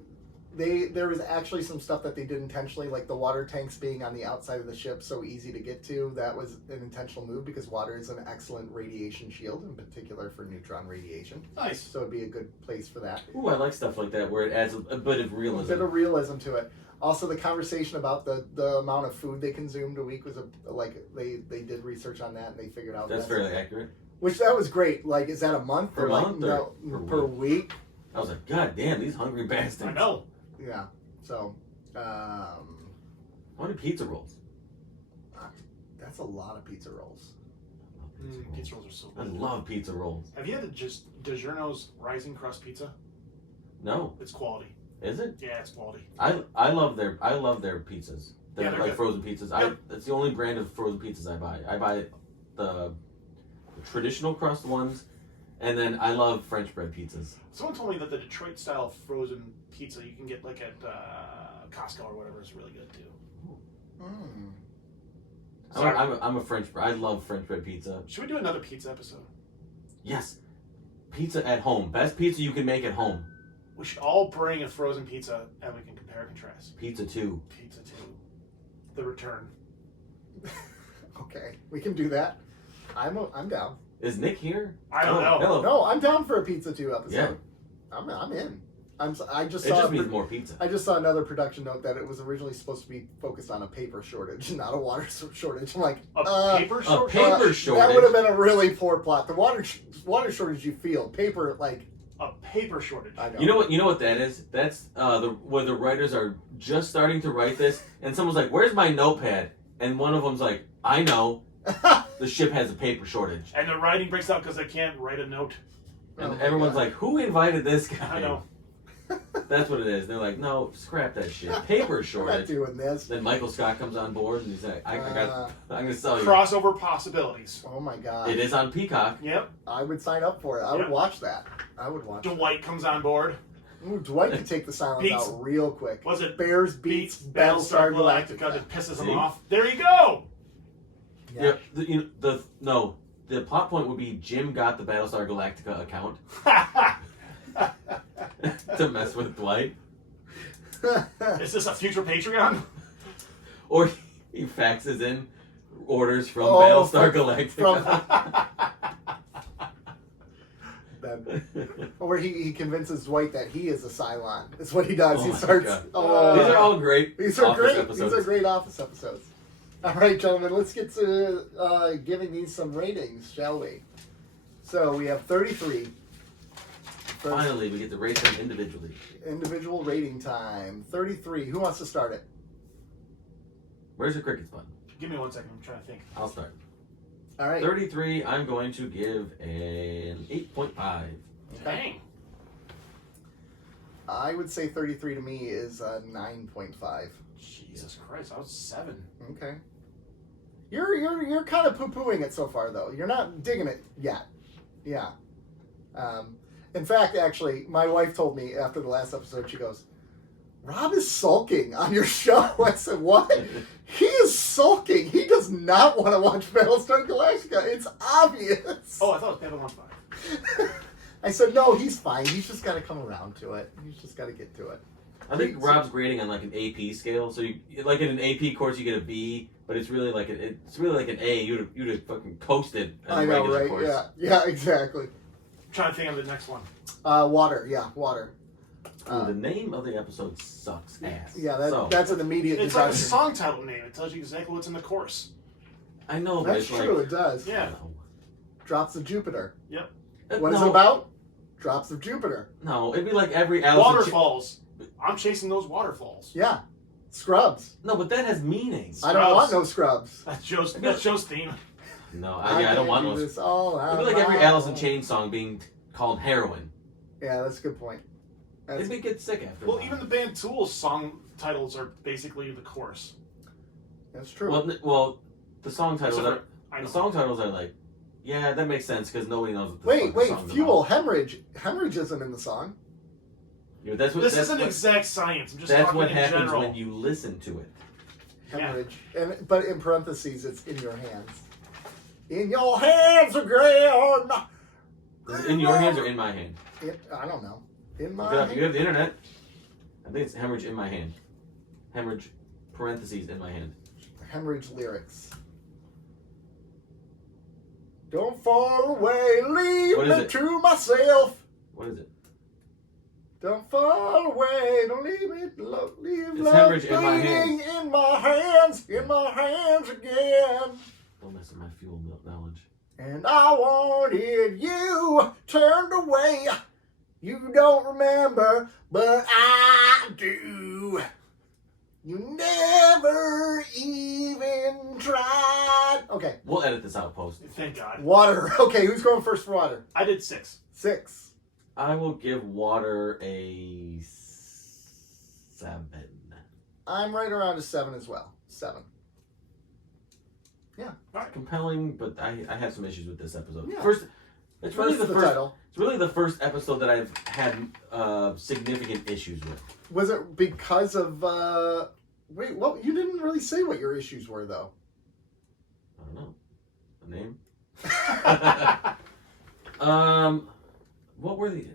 there was actually some stuff that they did intentionally, like the water tanks being on the outside of the ship, so easy to get to. That was an intentional move because water is an excellent radiation shield, in particular for neutron radiation. Nice. So it'd be a good place for that. Ooh, I like stuff like that where it adds a bit of A realism. bit of realism to it. Also, the conversation about the amount of food they consumed a week was they did research on that and they figured out That's fairly accurate. Which that was great. Like, is that a month Per month or per week? I was like, God damn, these hungry bastards. I know. Yeah. So, How many pizza rolls? that's a lot of pizza rolls. Pizza rolls are so I good. love pizza rolls. Have you had DiGiorno's Rising Crust Pizza? No. It's quality. Is it? Yeah, it's quality. I love their pizzas. They're Yeah, they're like good. frozen pizzas. Yep. That's the only brand of frozen pizzas I buy. I buy the traditional crust ones, and then I love French bread pizzas. Someone told me that the Detroit style frozen pizza you can get like at Costco or whatever is really good too. Sorry. I'm a French. I love French bread pizza. Should we do another pizza episode? Yes, pizza at home. Best pizza you can make at home. We should all bring a frozen pizza and we can compare and contrast. Pizza 2. Pizza 2. The Return. Okay, we can do that. I'm down. Is Nick here? I don't know. Hello. No, I'm down for a Pizza 2 episode. Yeah. I'm in. I just It saw just means more pizza. I just saw another production note that it was originally supposed to be focused on a paper shortage, not a water shortage. I'm like, A paper shortage? paper shortage? That would have been a really poor plot. The water shortage you feel. Paper, like... A paper shortage. I know. You know what that is? That's where the writers are just starting to write this, and someone's like, "Where's my notepad?" And one of them's like, "I know, the ship has a paper shortage." And the writing breaks out because they can't write a note. And Oh my everyone's God. like, "Who invited this guy?" I know. That's what it is. They're like, "No, scrap that shit. Paper I'm not shortage." doing this. Then Michael Scott comes on board and he's like, I'm gonna sell you. Crossover possibilities. Oh my God. It is on Peacock. Yep. I would sign up for it. I would Yep. watch that. I would watch it. Dwight comes on board. Ooh, Dwight could take the silence Beats- out real quick. Was it Bears beats Battlestar Battlestar Galactica Galactica. that pisses him See? off? There you go! Yeah. The plot point would be Jim got the Battlestar Galactica account to mess with Dwight, Is this a future Patreon? or he faxes in orders from Oh, Battlestar from- Galactica. Or he convinces Dwight that he is a Cylon. That's what he does. Oh he my starts. God. Oh, These are all great. These are Office great. episodes. These are great Office episodes. All right, gentlemen, let's get to giving these some ratings, shall we? So we have 33. First Finally, we get to rate them individually. individual rating time. 33. Who wants to start it? Where's the crickets button? Give me 1 second. I'm trying to think. I'll start. All right. 33, I'm going to give an 8.5. Dang. I would say 33 to me is 9.5. Jesus Christ, I was 7. Okay. You're kind of poo-pooing it so far, though. You're not digging it yet. Yeah. In fact, actually, my wife told me after the last episode, she goes, "Rob is sulking on your show." I said, "What?" He is sulking. He does not want to watch Battlestar Galactica. It's obvious. Oh, I thought it was Babylon 5. I said, "No, he's fine. He's just got to come around to it. He's just got to get to it." I think Rob's grading on like an AP scale. So you like in an AP course you get a B, but it's really like an A. You'd have fucking coasted. In I a know, regular right? course. Yeah, exactly. I'm trying to think of the next one. Water. Yeah, water. Ooh, the name of the episode sucks ass. Yeah, that's an immediate It's like a deduction. song title name. It tells you exactly what's in the course. I know, but That's it's true. like, It does. Yeah. no. Drops of Jupiter. Yep. What is no, it about? Drops of Jupiter. No, it'd be like every Alice in Waterfalls. I'm chasing those waterfalls. Yeah. Scrubs. No, but that has meanings. I don't want no scrubs. That's Joe's theme. No, I don't want do those. this all It'd be out like every loud. Alice in Chains song being called heroin. Yeah, that's a good point. That's, It'd get sick after. a Well, while. even the band Tool's song titles are basically the chorus. that's true. Well, the song titles Except are for- I the know. song titles are like, yeah, that makes sense because nobody knows what the wait, fuck the wait. song's Fuel. about. Hemorrhage. Hemorrhage isn't in the song. Yeah, that's what. This that's isn't what, exact science. I'm just That's talking what in happens general. when you listen to it. Yeah. Hemorrhage. But in parentheses, it's in your hands. In your hands again. Is it in your hands or in my hand? I don't know. In my You hand. have the internet. I think it's hemorrhage in my hand. Hemorrhage, parentheses, in my hand. Hemorrhage lyrics. Don't fall away, leave What is me it? to myself. What is it? Don't fall away, don't leave me, leave It's love hemorrhage in my bleeding in my hands again. Don't mess with my fuel knowledge. And I wanted you turned away. You don't remember, but I do. You never even tried. Okay, We'll edit this out post. Thank God. water. Okay, who's going first for water? I did 6. 6. I will give water a 7. I'm right around a 7 as well. 7. Compelling, but I have some issues with this episode. Yeah. It's really the first. title. It's really the first episode that I've had significant issues with. Was it because of wait, well, you didn't really say what your issues were though. I don't know. A name? What were they?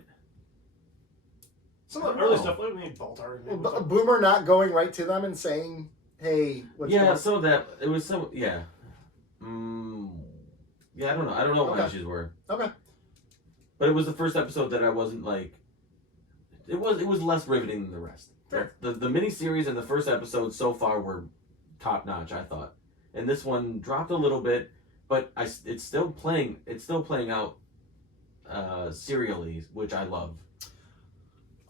Some of the early stuff, like Baltar. Boomer not going right to them and saying, "Hey, what's going on?" So that it was some yeah. Yeah, I don't know. I don't know what my issues were. Okay. But it was the first episode that I wasn't like. It was less riveting than the rest. Fair. The miniseries and the first episode so far were top notch, I thought, and this one dropped a little bit, but it's still playing out serially, which I love.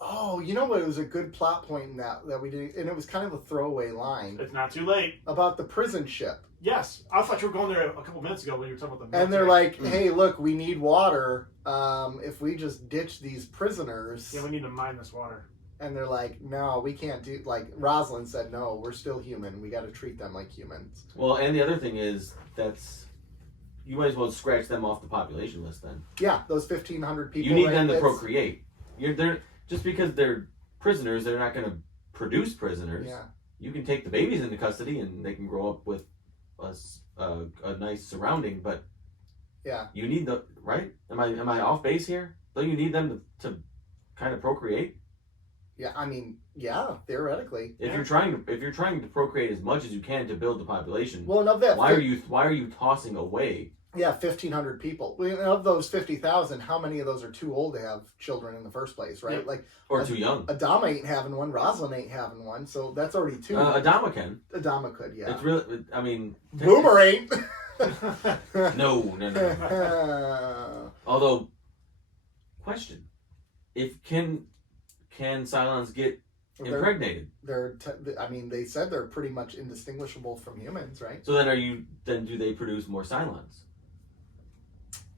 Oh, you know what? It was a good plot point in that we did, and it was kind of a throwaway line. It's not too late. About the prison ship. Yes, I thought you were going there a couple minutes ago when you were talking about the. And they're like, "Hey, look, we need water. If we just ditch these prisoners, we need to mine this water." And they're like, "No, we can't do." Like Rosalind said, "No, we're still human. We got to treat them like humans." Well, and the other thing is you might as well scratch them off the population list then. Yeah, those 1,500 people. You need them to procreate. They're just because they're prisoners, they're not going to produce prisoners. Yeah. You can take the babies into custody and they can grow up with a nice surrounding, but yeah, you need the right. Am I off base here? Don't you need them to kind of procreate? Yeah, I mean, yeah, theoretically. If you're trying to procreate as much as you can to build the population, well, and of that, why are you tossing away? Yeah, 1,500 people. Of those 50,000, how many of those are too old to have children in the first place, right? Yeah. Or too young. Adama ain't having one. Rosalind ain't having one. So that's already two. Adama can. Adama could, yeah. It's really. I mean. Boomer ain't. No. Although, question: if can Cylons get impregnated? They said they're pretty much indistinguishable from humans, right? So then do they produce more Cylons?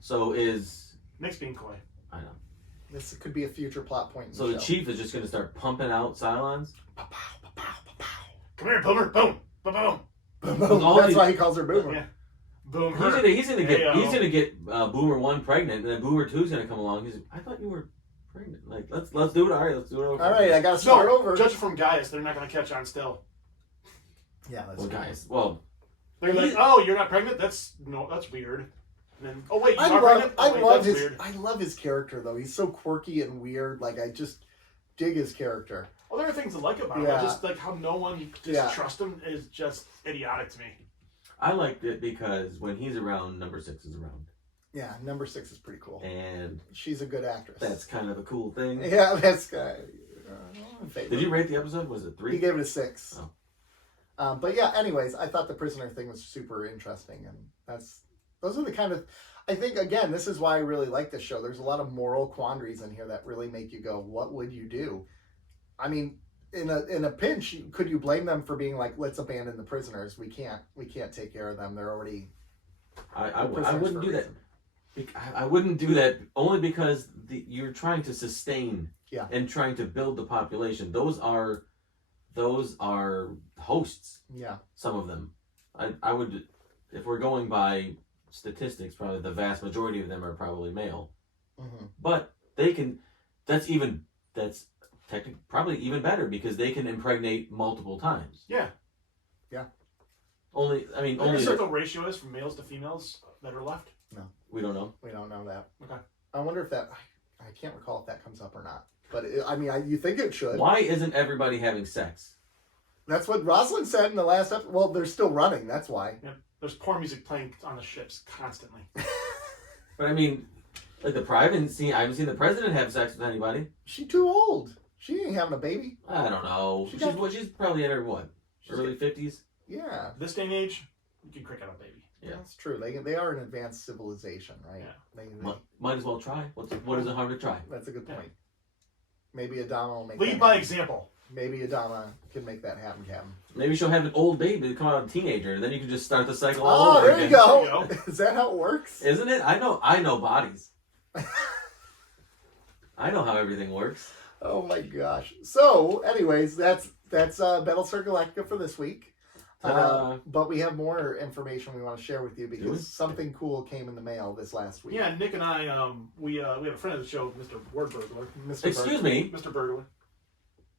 So is Nick's being coy. I know. This could be a future plot point. So the chief is just going to start pumping out Cylons. Come here, Boomer! Boom! Boom! Boom! Boom. That's why he calls her Boomer. Yeah. Boomer. He's gonna get Boomer 1 pregnant, and then Boomer 2's gonna come along. He's like, I thought you were pregnant. Like let's do it. All right, let's do it over. All right, I gotta start over. Judging from Gaius, they're not gonna catch on still. Yeah, that's Gaius. Well, they're like, oh, you're not pregnant? That's weird. And then, oh wait, you are pregnant? I love his character though. He's so quirky and weird. Like I just dig his character. Well, there are things I like about him. Just like how no one just trusts him is just idiotic to me. I liked it because when he's around, number 6 is around. Yeah, number 6 is pretty cool. And she's a good actress. That's kind of a cool thing. Yeah, that's good. Did you rate the episode? Was it 3? He gave it a 6. Oh. But yeah, anyways, I thought the prisoner thing was super interesting, and those are the kind of. I think again, this is why I really like this show. There's a lot of moral quandaries in here that really make you go, "What would you do?" I mean, in a pinch, could you blame them for being like, "Let's abandon the prisoners. We can't take care of them. They're already." I wouldn't do that. I wouldn't do that only because you're trying to sustain and trying to build the population. Those are hosts. Yeah. Some of them. I would, if we're going by statistics, probably the vast majority of them are probably male. Mm-hmm. But they can. That's technically probably even better because they can impregnate multiple times. Yeah. Yeah. Only what the ratio is from males to females that are left? No. We don't know. We don't know that. Okay. I wonder if that. I can't recall if that comes up or not. But you think it should. Why isn't everybody having sex? That's what Rosalind said in the last episode. Well, they're still running. That's why. Yeah. There's porn music playing on the ships constantly. But I mean, like I haven't seen the president have sex with anybody. She's too old. She ain't having a baby. I don't know. She's probably in her early 50s. Yeah. This day and age, you can crack out a baby. Yeah, that's true. They are an advanced civilization, right? Yeah. They might as well try. What is it harm to try? That's a good point. Maybe Adama will make. Lead by example. Maybe Adama can make that happen, Captain. Maybe she'll have an old baby come out a teenager, and then you can just start the cycle all over again. Oh, there you go. Is that how it works? Isn't it? I know bodies. I know how everything works. Oh my gosh. So, anyways, that's Battlestar Galactica for this week. But we have more information we want to share with you because something cool came in the mail this last week. Yeah, Nick and I, we have a friend of the show, Mr. Word Burglar. Excuse me? Mr. Burglar.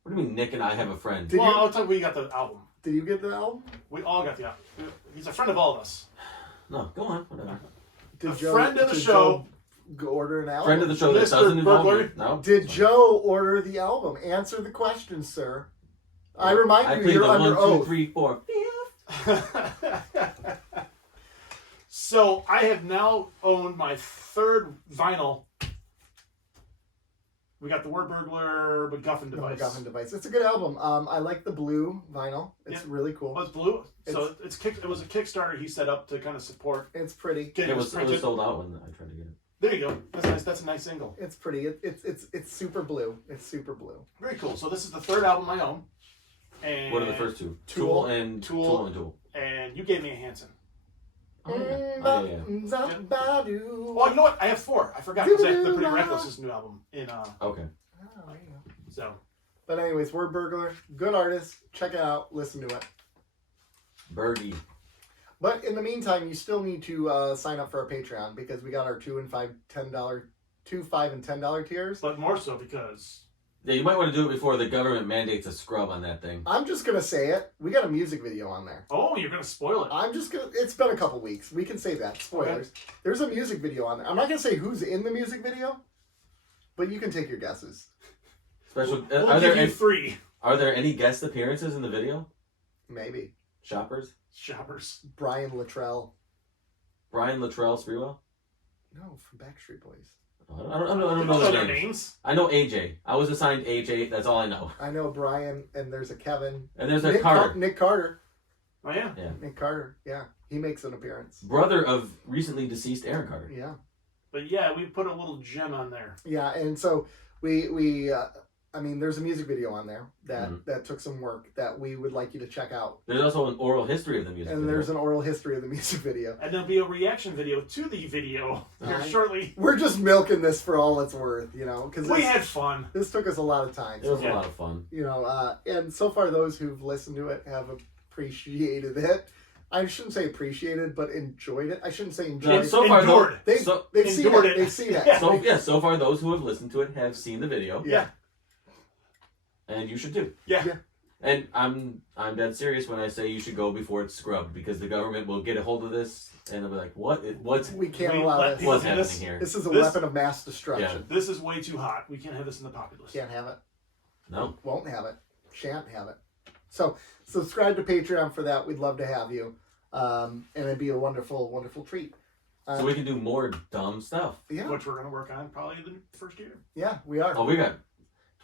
What do you mean Nick and I have a friend? I'll tell you, we got the album. Did you get the album? We all got the album. He's a friend of all of us. No, go on. Whatever. Friend of the show. Go order an album. Friend of the show that Mr. doesn't involve Burglar. me. No. Did Joe order the album? Answer the question, sir. I remind I you, plead you're the under 1, 2, oath. 3, 4, 5th. So I have now owned my third vinyl. We got the Word Burglar MacGuffin device. The MacGuffin device. It's a good album. I like the blue vinyl. It's really cool. Oh, it's blue. So it was a Kickstarter he set up to kind of support. It's pretty. It was sold out when I tried to get it. There you go. That's nice. That's a nice single. It's pretty. It's super blue. It's super blue. Very cool. So this is the third album I own. And What are the first two? Tool and Tool. Tool. And you gave me a Hanson. Oh, yeah. Oh, yeah. Oh, you know what? I have 4. I forgot because the Pretty Reckless is a new album in Okay. Oh, there you go. So. But anyways, Word Burglar, good artist. Check it out. Listen to it. Birdie. But in the meantime, you still need to sign up for our Patreon because we got our $2 and $5, $10 tiers. But more so because. Yeah, you might want to do it before the government mandates a scrub on that thing. I'm just gonna say it. We got a music video on there. Oh, you're gonna spoil it. I'm just gonna. It's been a couple weeks. We can say that. Spoilers. Okay. There's a music video on there. I'm not gonna say who's in the music video, but you can take your guesses. Special. We'll give you 3. Are there any guest appearances in the video? Maybe. Shoppers. Brian Luttrell. Brian Luttrell Sprewell? No, from Backstreet Boys. I don't know their names. I know AJ. I was assigned AJ. That's all I know. I know Brian, and there's a Kevin. And there's a Carter. Nick Carter. Oh, yeah? Yeah. Nick Carter. Yeah. He makes an appearance. Brother of recently deceased Aaron Carter. Yeah. But yeah, we put a little gem on there. Yeah, and so we I mean, there's a music video on there that took some work that we would like you to check out. There's also an oral history of the music video. And there's an oral history of the music video. And there'll be a reaction video to the video here shortly. We're just milking this for all it's worth, you know. Cause we had fun. This took us a lot of time. It was a lot of fun. You know, and so far those who've listened to it have appreciated it. I shouldn't say appreciated, but enjoyed it. I shouldn't say enjoyed. So far, endured. They've seen it. They've seen it. Yeah. So far, those who have listened to it have seen the video. Yeah. And you should too. Yeah. And I'm dead serious when I say you should go before it's scrubbed, because the government will get a hold of this and they'll be like, we can't allow this. What's happening here? This is a weapon of mass destruction. Yeah. This is way too hot. We can't have this in the populace. Can't have it. No. Won't have it. Shan't have it. So subscribe to Patreon for that. We'd love to have you. And it'd be a wonderful, wonderful treat. So we can do more dumb stuff. Yeah. Which we're going to work on probably the first year. Yeah, we are. Oh, we got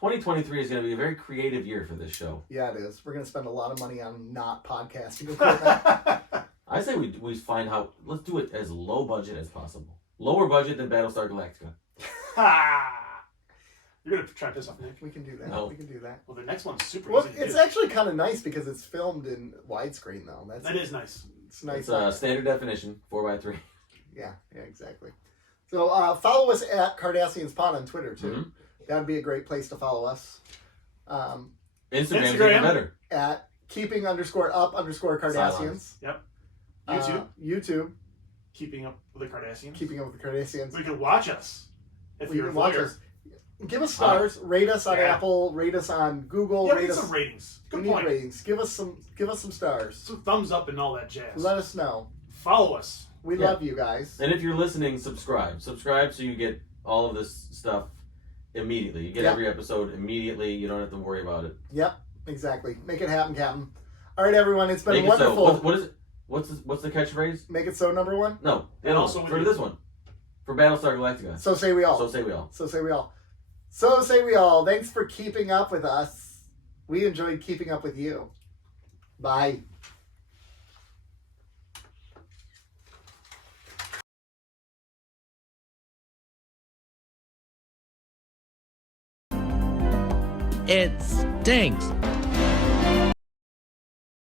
2023 is going to be a very creative year for this show. Yeah, it is. We're going to spend a lot of money on not podcasting equipment. I say we find how, let's do it as low budget as possible. Lower budget than Battlestar Galactica. You're going to try to piss off Nick. We can do that. No. We can do that. Well, the next one's super Well, easy to it's do. actually kind of nice because it's filmed in widescreen, though. That is nice. It's nice. It's standard definition, 4x3. Yeah, exactly. So follow us at Cardassians Pod on Twitter, too. Mm-hmm. That'd be a great place to follow us. Instagram's even better. At keeping_up_Cardassians. Yep. YouTube. Keeping Up With The Cardassians. Keeping Up With The Cardassians. You can watch us if you're a watch us. Give us stars. Rate us on Apple. Rate us on Google. Yeah, rate us some ratings. Good we point. need ratings. Give us some stars. Some thumbs up and all that jazz. Let us know. Follow us. We love you guys. And if you're listening, subscribe. Subscribe so you get all of this stuff immediately. You get every episode immediately. You don't have to worry about it. Yep, exactly. Make it happen, Captain. All right, everyone. It's been Make wonderful. It so. What is it? What's the catchphrase? Make it so, number one? No. And also for this one. For Battlestar Galactica. So say we all. So say we all. So say we all. So say we all. Thanks for keeping up with us. We enjoyed keeping up with you. Bye. It stinks.